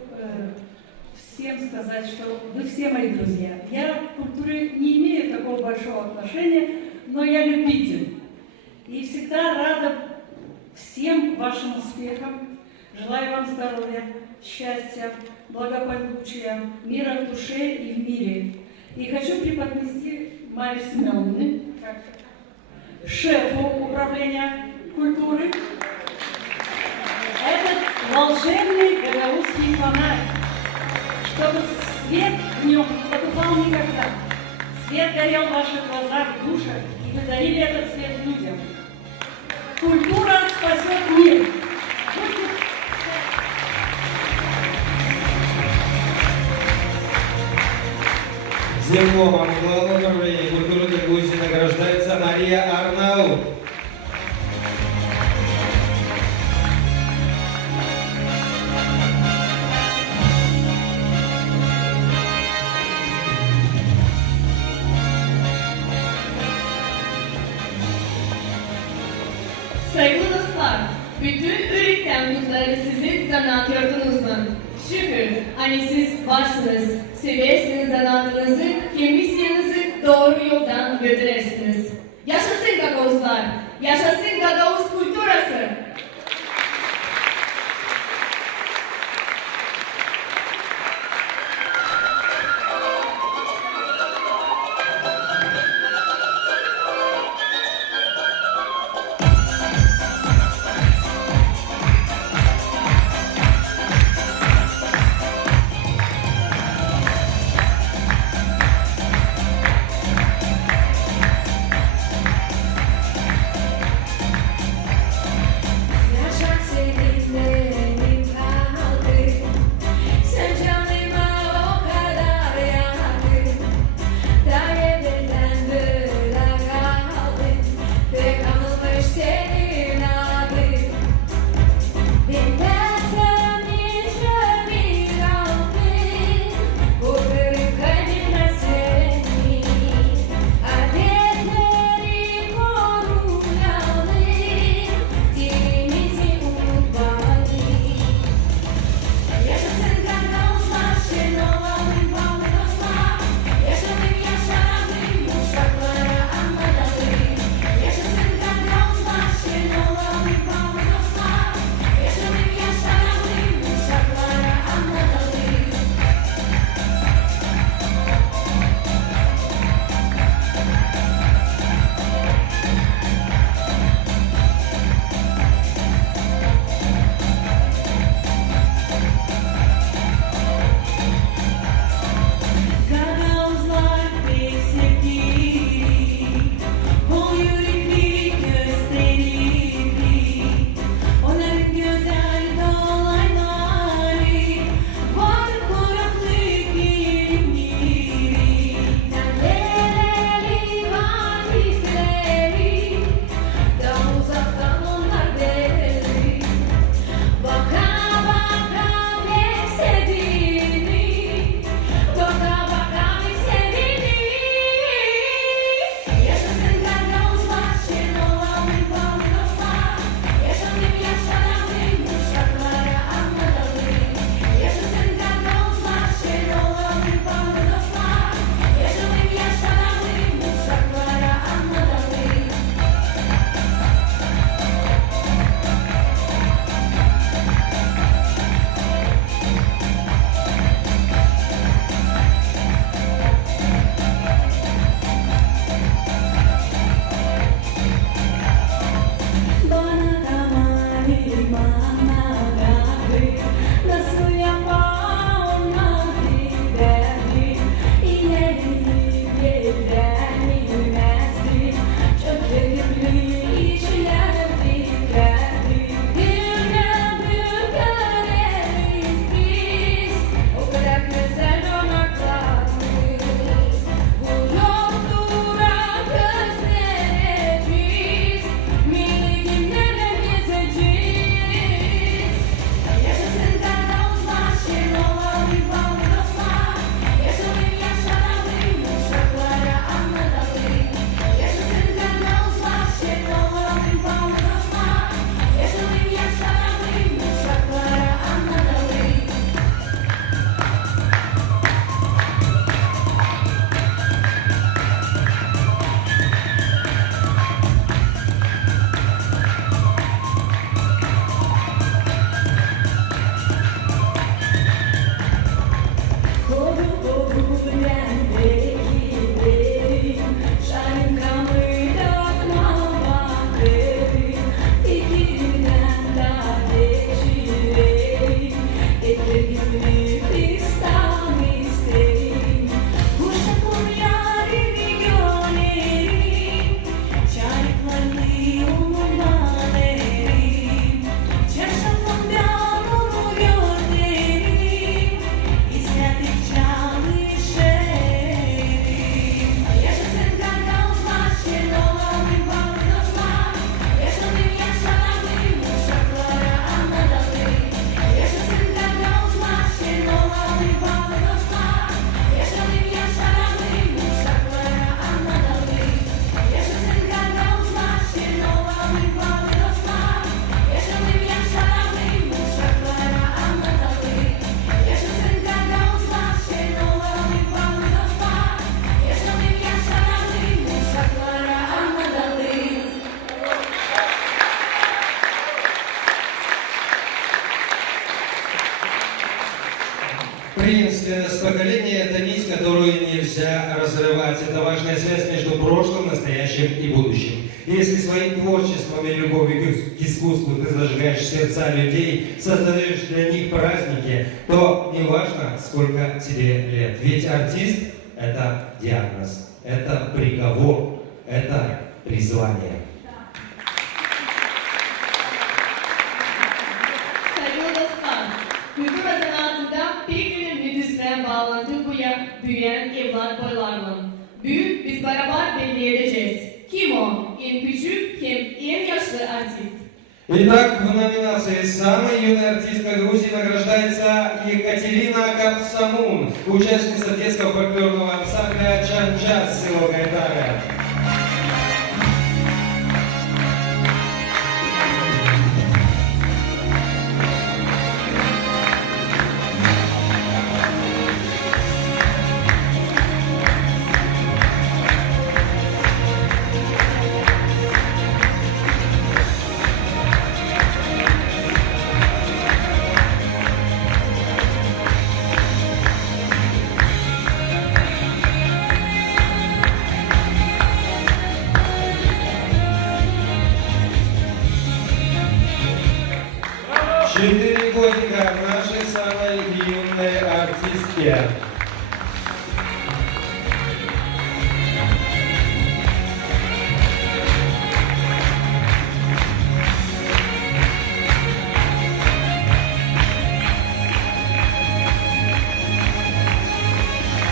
всем сказать, что вы все мои друзья. Я к культуре не имею такого большого отношения, но я любитель. И всегда рада всем вашим успехам. Желаю вам здоровья, счастья, благополучия, мира в душе и в мире. И хочу преподнести Марии Семеновне, как шефу управления культуры, этот волшебный гагаузский фонарь, чтобы свет в нем не потухал никогда. Свет горел в ваших глазах, в душах, и вы дарили этот свет людям. Культура спасет мир. Дипломом Главного управления культуры Гагаузии награждается Мария Арнаут. Saygılı dostlar, bütün üreten mutları sizin zanaatkârınızdan. Şükür, hani siz varsınız, seversiniz zanaatınızı, misyanınızı doğru yoldan götürürsünüz. Yaşasın Gagavuzlar, yaşasın Gagavuz kulturası. Преемственность поколения – это нить, которую нельзя разрывать. Это важная связь между прошлым, настоящим и будущим. Если своим творчеством и любовью к искусству ты зажигаешь сердца людей, создаешь для них праздники, то неважно, сколько тебе лет. Ведь артист – это диагноз, это приговор, это призвание. Saygılı dostlar, kültür ve sanatında bir günün müdüsüne bağlantı büyüyen evlat boylarla. Büyük biz beraber belli edeceğiz. Kim o? En küçük, kim en yaşlı artist. Итак, в номинации «Самая юная артистка Грузии» награждается Екатерина Капсамун, участница детского фольклорного ансамбля «Чанчат» с село Гайдара. Четыре годика нашей самой юной артистки.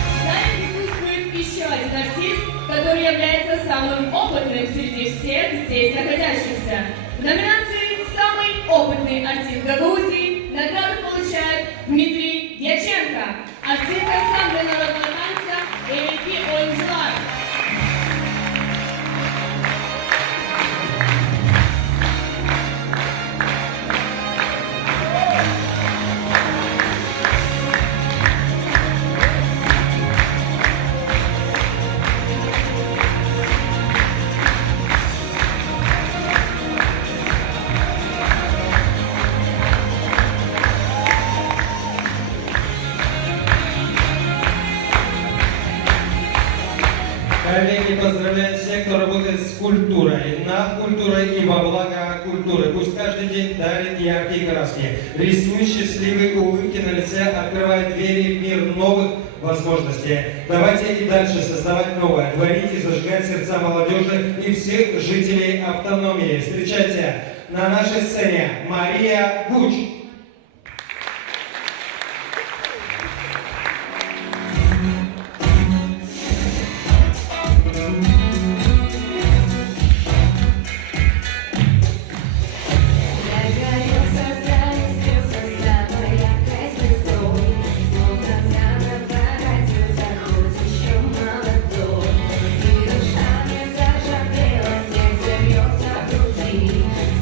В зале присутствует еще один артист, который является самым опытным среди всех здесь находящихся. В номинации «Самый опытный артист Гагаузии» награду получает Дмитрий Дьяченко, артист ансамбля народного танца «Эльфи Ойнджелар». Коллеги, поздравляем всех, кто работает с культурой, над культурой и во благо культуры. Пусть каждый день дарит яркие краски. Рисует счастливые улыбки на лице, открывает двери в мир новых возможностей. Давайте и дальше создавать новое, творить и зажигать сердца молодежи и всех жителей автономии. Встречайте на нашей сцене Мария Гуч.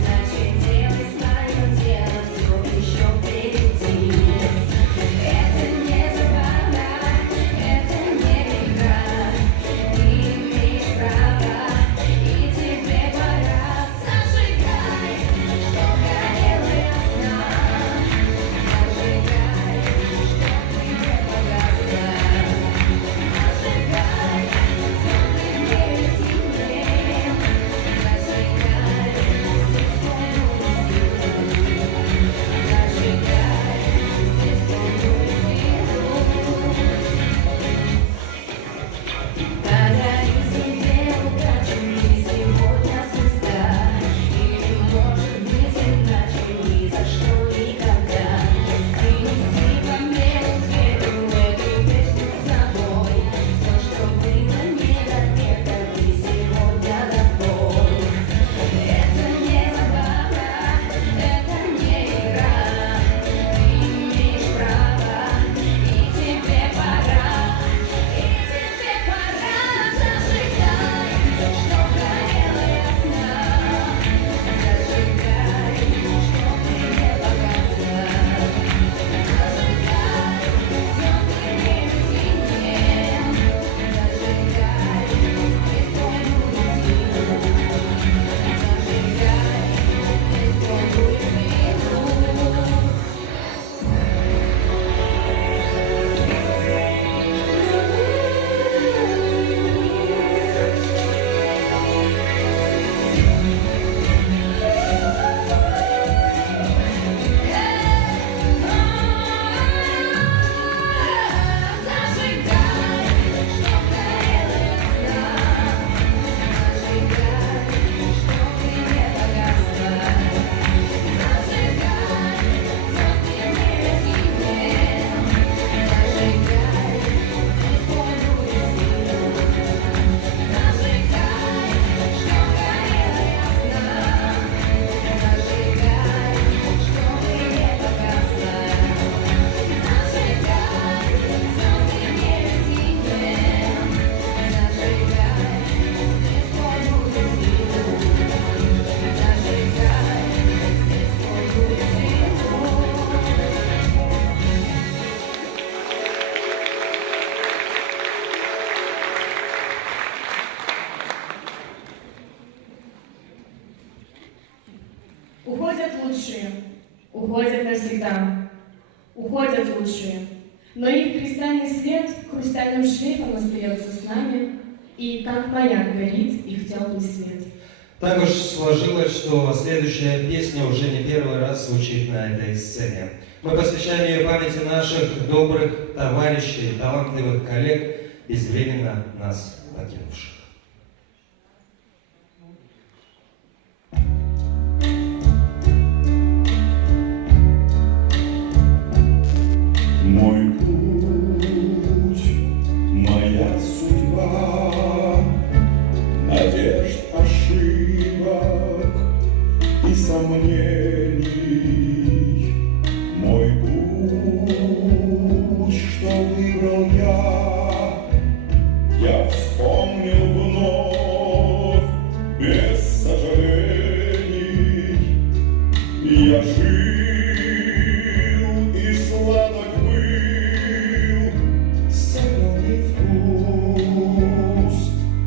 Значит, делай свое дело, все лучшее. Но их кристальный свет хрустальным шлейфом остается с нами, и как маяк горит их теплый свет. Так уж сложилось, что следующая песня уже не первый раз звучит на этой сцене. Мы посвящаем ее памяти наших добрых товарищей, талантливых коллег, безвременно нас покинувших. Мой путь, моя судьба, надежд, ошибок и сомнений. Мой путь, что выбрал я вспомнил вновь без сожалений. Я жил и сладок был соленый вкус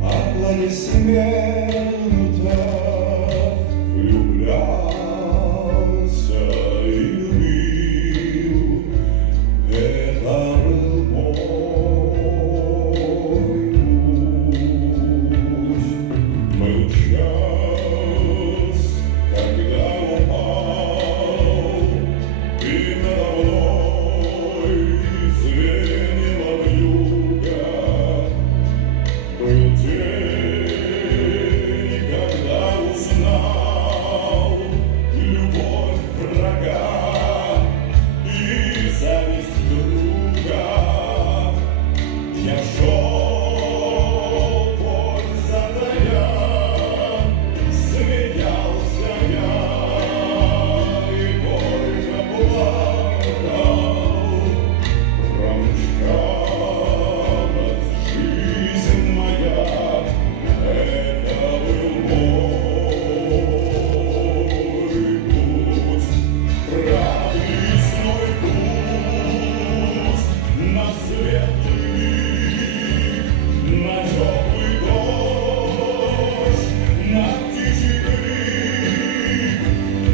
аплодисментов, влюблялся и любил. Это был мой путь. Был час, когда упал, и надо мной звенела вьюга. Был день, когда узнал любовь врага и зависть друга. Я шел, боль затая, смеялся я и горько плакал. Промчалась жизнь моя, это был мой путь, радостной путь на светлый миг, на теплый дождь, на птичий крик,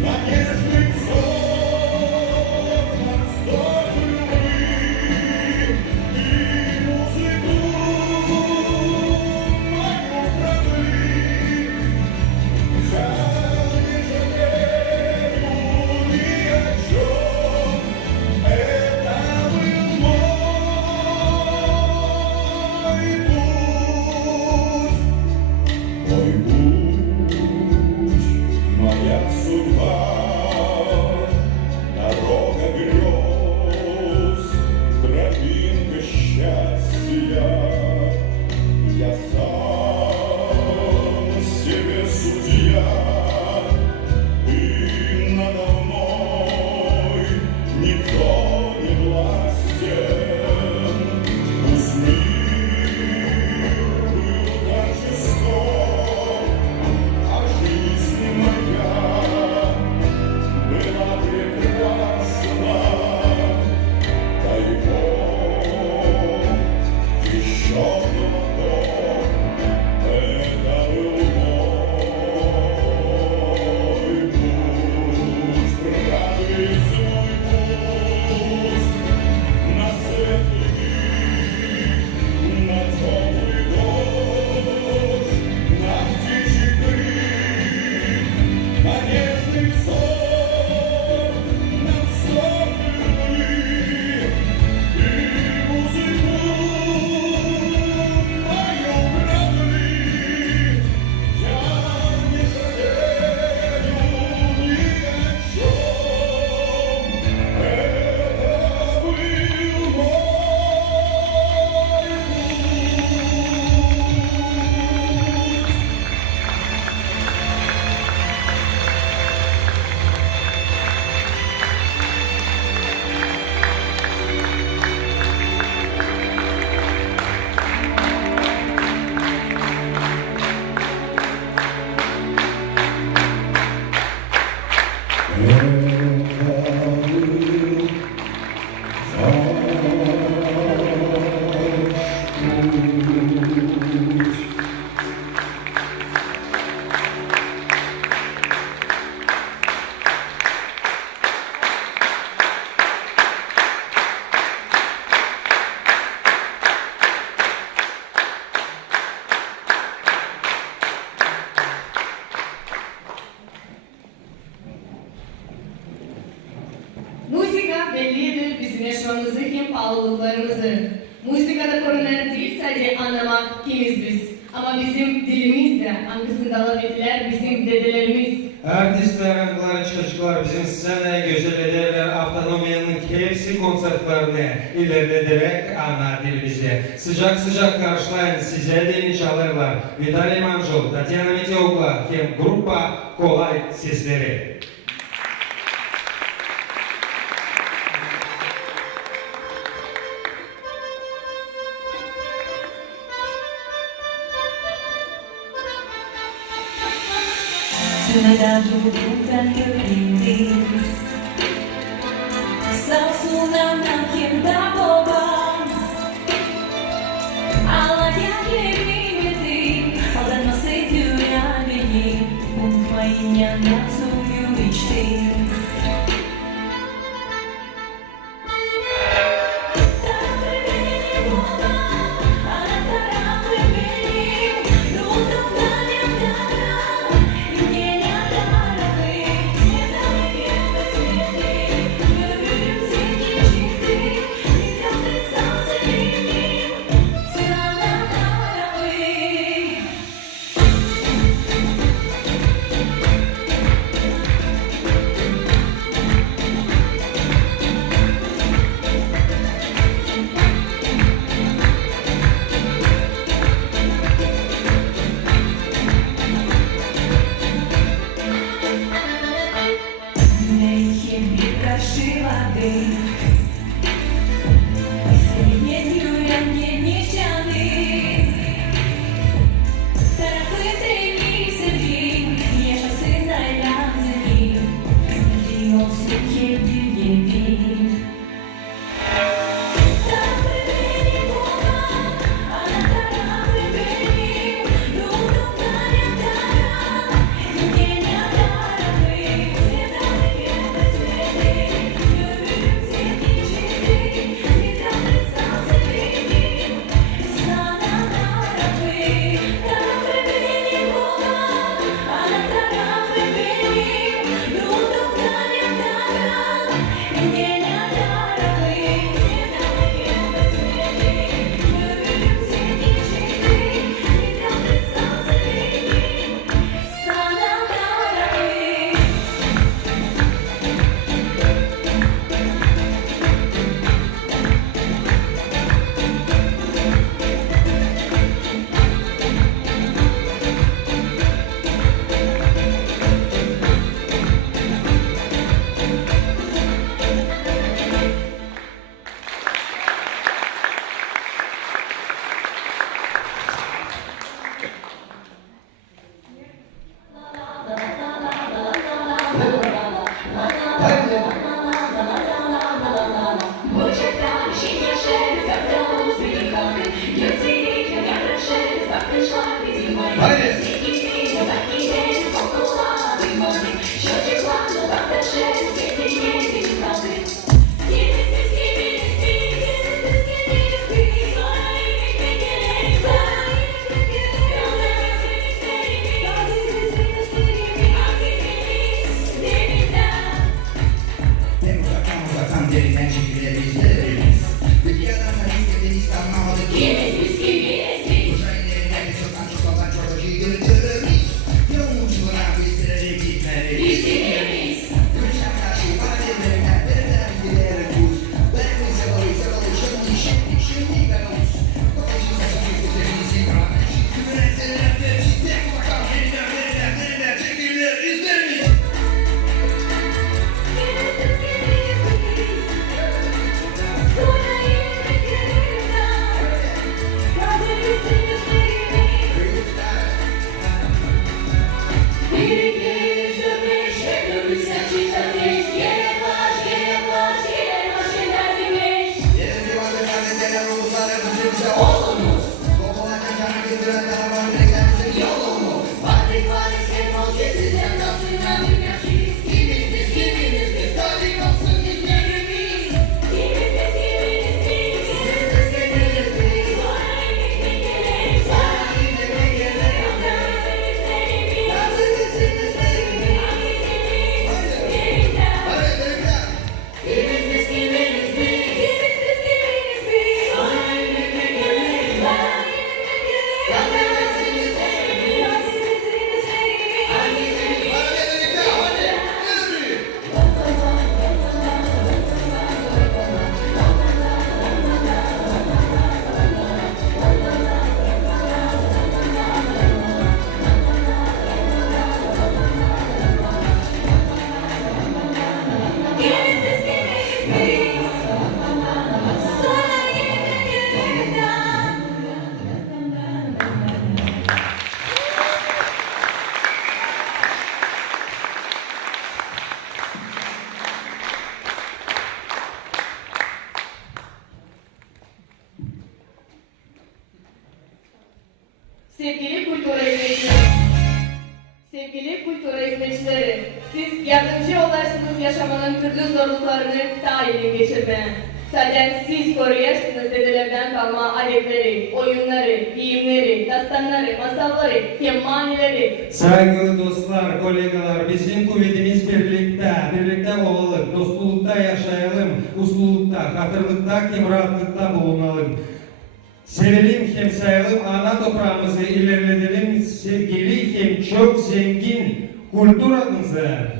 на нежный взор, на вздох любви и музыку мою продли. Я не жалею ни о чем, это был мой путь, моя судьба, дорога грез, тропинка счастья. Я сам себе судья, и надо мной никто не властен. Пусть мир был так жесток, а жизнь моя была прекрасна. Дай Бог еще глоток, это был мой путь, радость мой путь на светлый миг, на теплый дождь, на птичий крик, на нежный взор, на вздох любви и музыку мою продли. Я не жалею ни о чем, это был мой путь. oyun pahalılıklarımızı. Müzikada korunan değil sadece anlamak kimiz biz. Ama bizim dilimizde hangisini alabildiler bizim dedelerimiz. Artistler, anglar, çocuklar bizim scenaya güzel ederler. Avtonomiyanın hepsi konsertlerini ilerlederek ana dilimizi. Sıcak sıcak karşılayın, size de çalarlar. Vitaly Manjul, Tatyana Meteogla, hem grupa Kolay Sesleri. Cidade bukan kepindi Sausunan akhir dabobang Ala yang kemimeti Aldan masih dünyayı Unutmayınca nasıl yürüyüştü Yeah. Sevgili kultura hizmetçileri, siz yardımcı olarsınız yaşamanın türlü zorluklarını tayin geçirmeye. Zaten siz koruyarsınız dedelerden kalma adetleri, oyunları, giyimleri, dastanları, masalları, kemanileri. Saygılı dostlar, kolegalar, bizim kuvvetimiz birlikte olalım, dostlukta yaşayalım, uslulukta, hatırlıkta, rahatlıkta bulunalım. Sevelim hem sayalım, ana toprağımızı ilerletelim, sevgili hem çok zengin kulturamızı.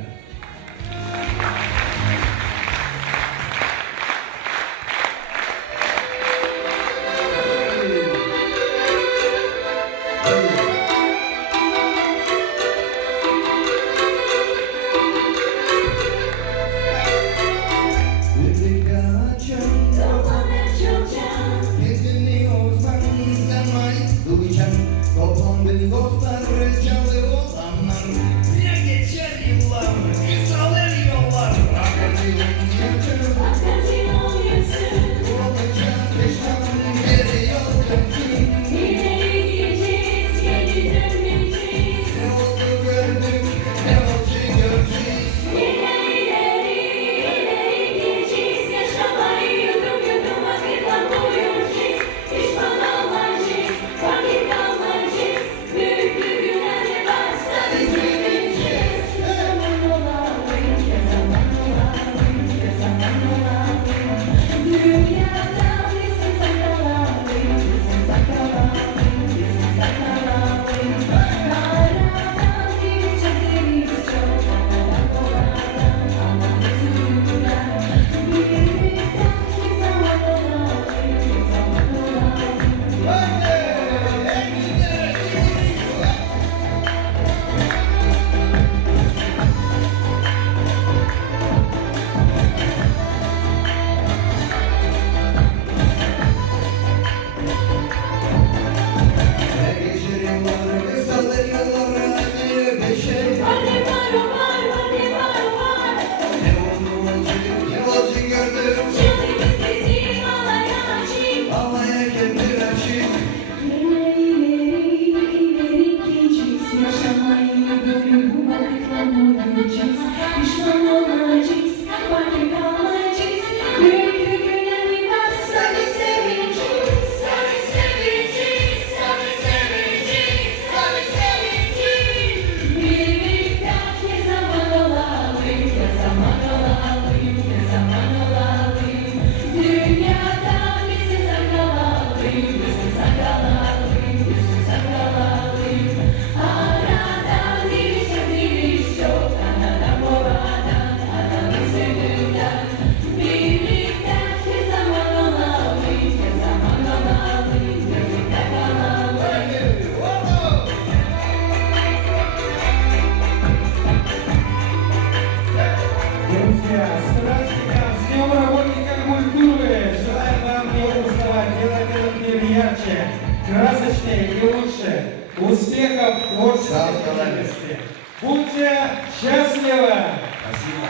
Красочнее и лучше. Успехов в творческой деятельности. Будьте счастливы! Спасибо.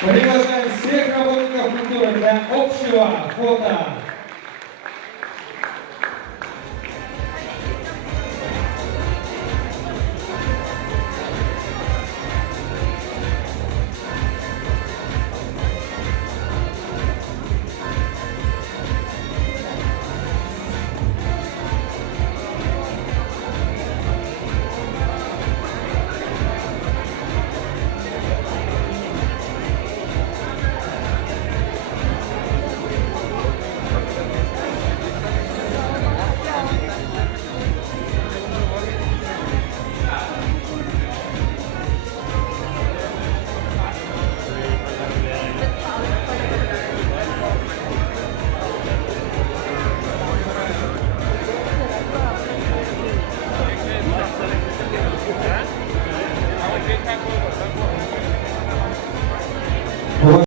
Приглашаем всех работников культуры для общего фото. Tá?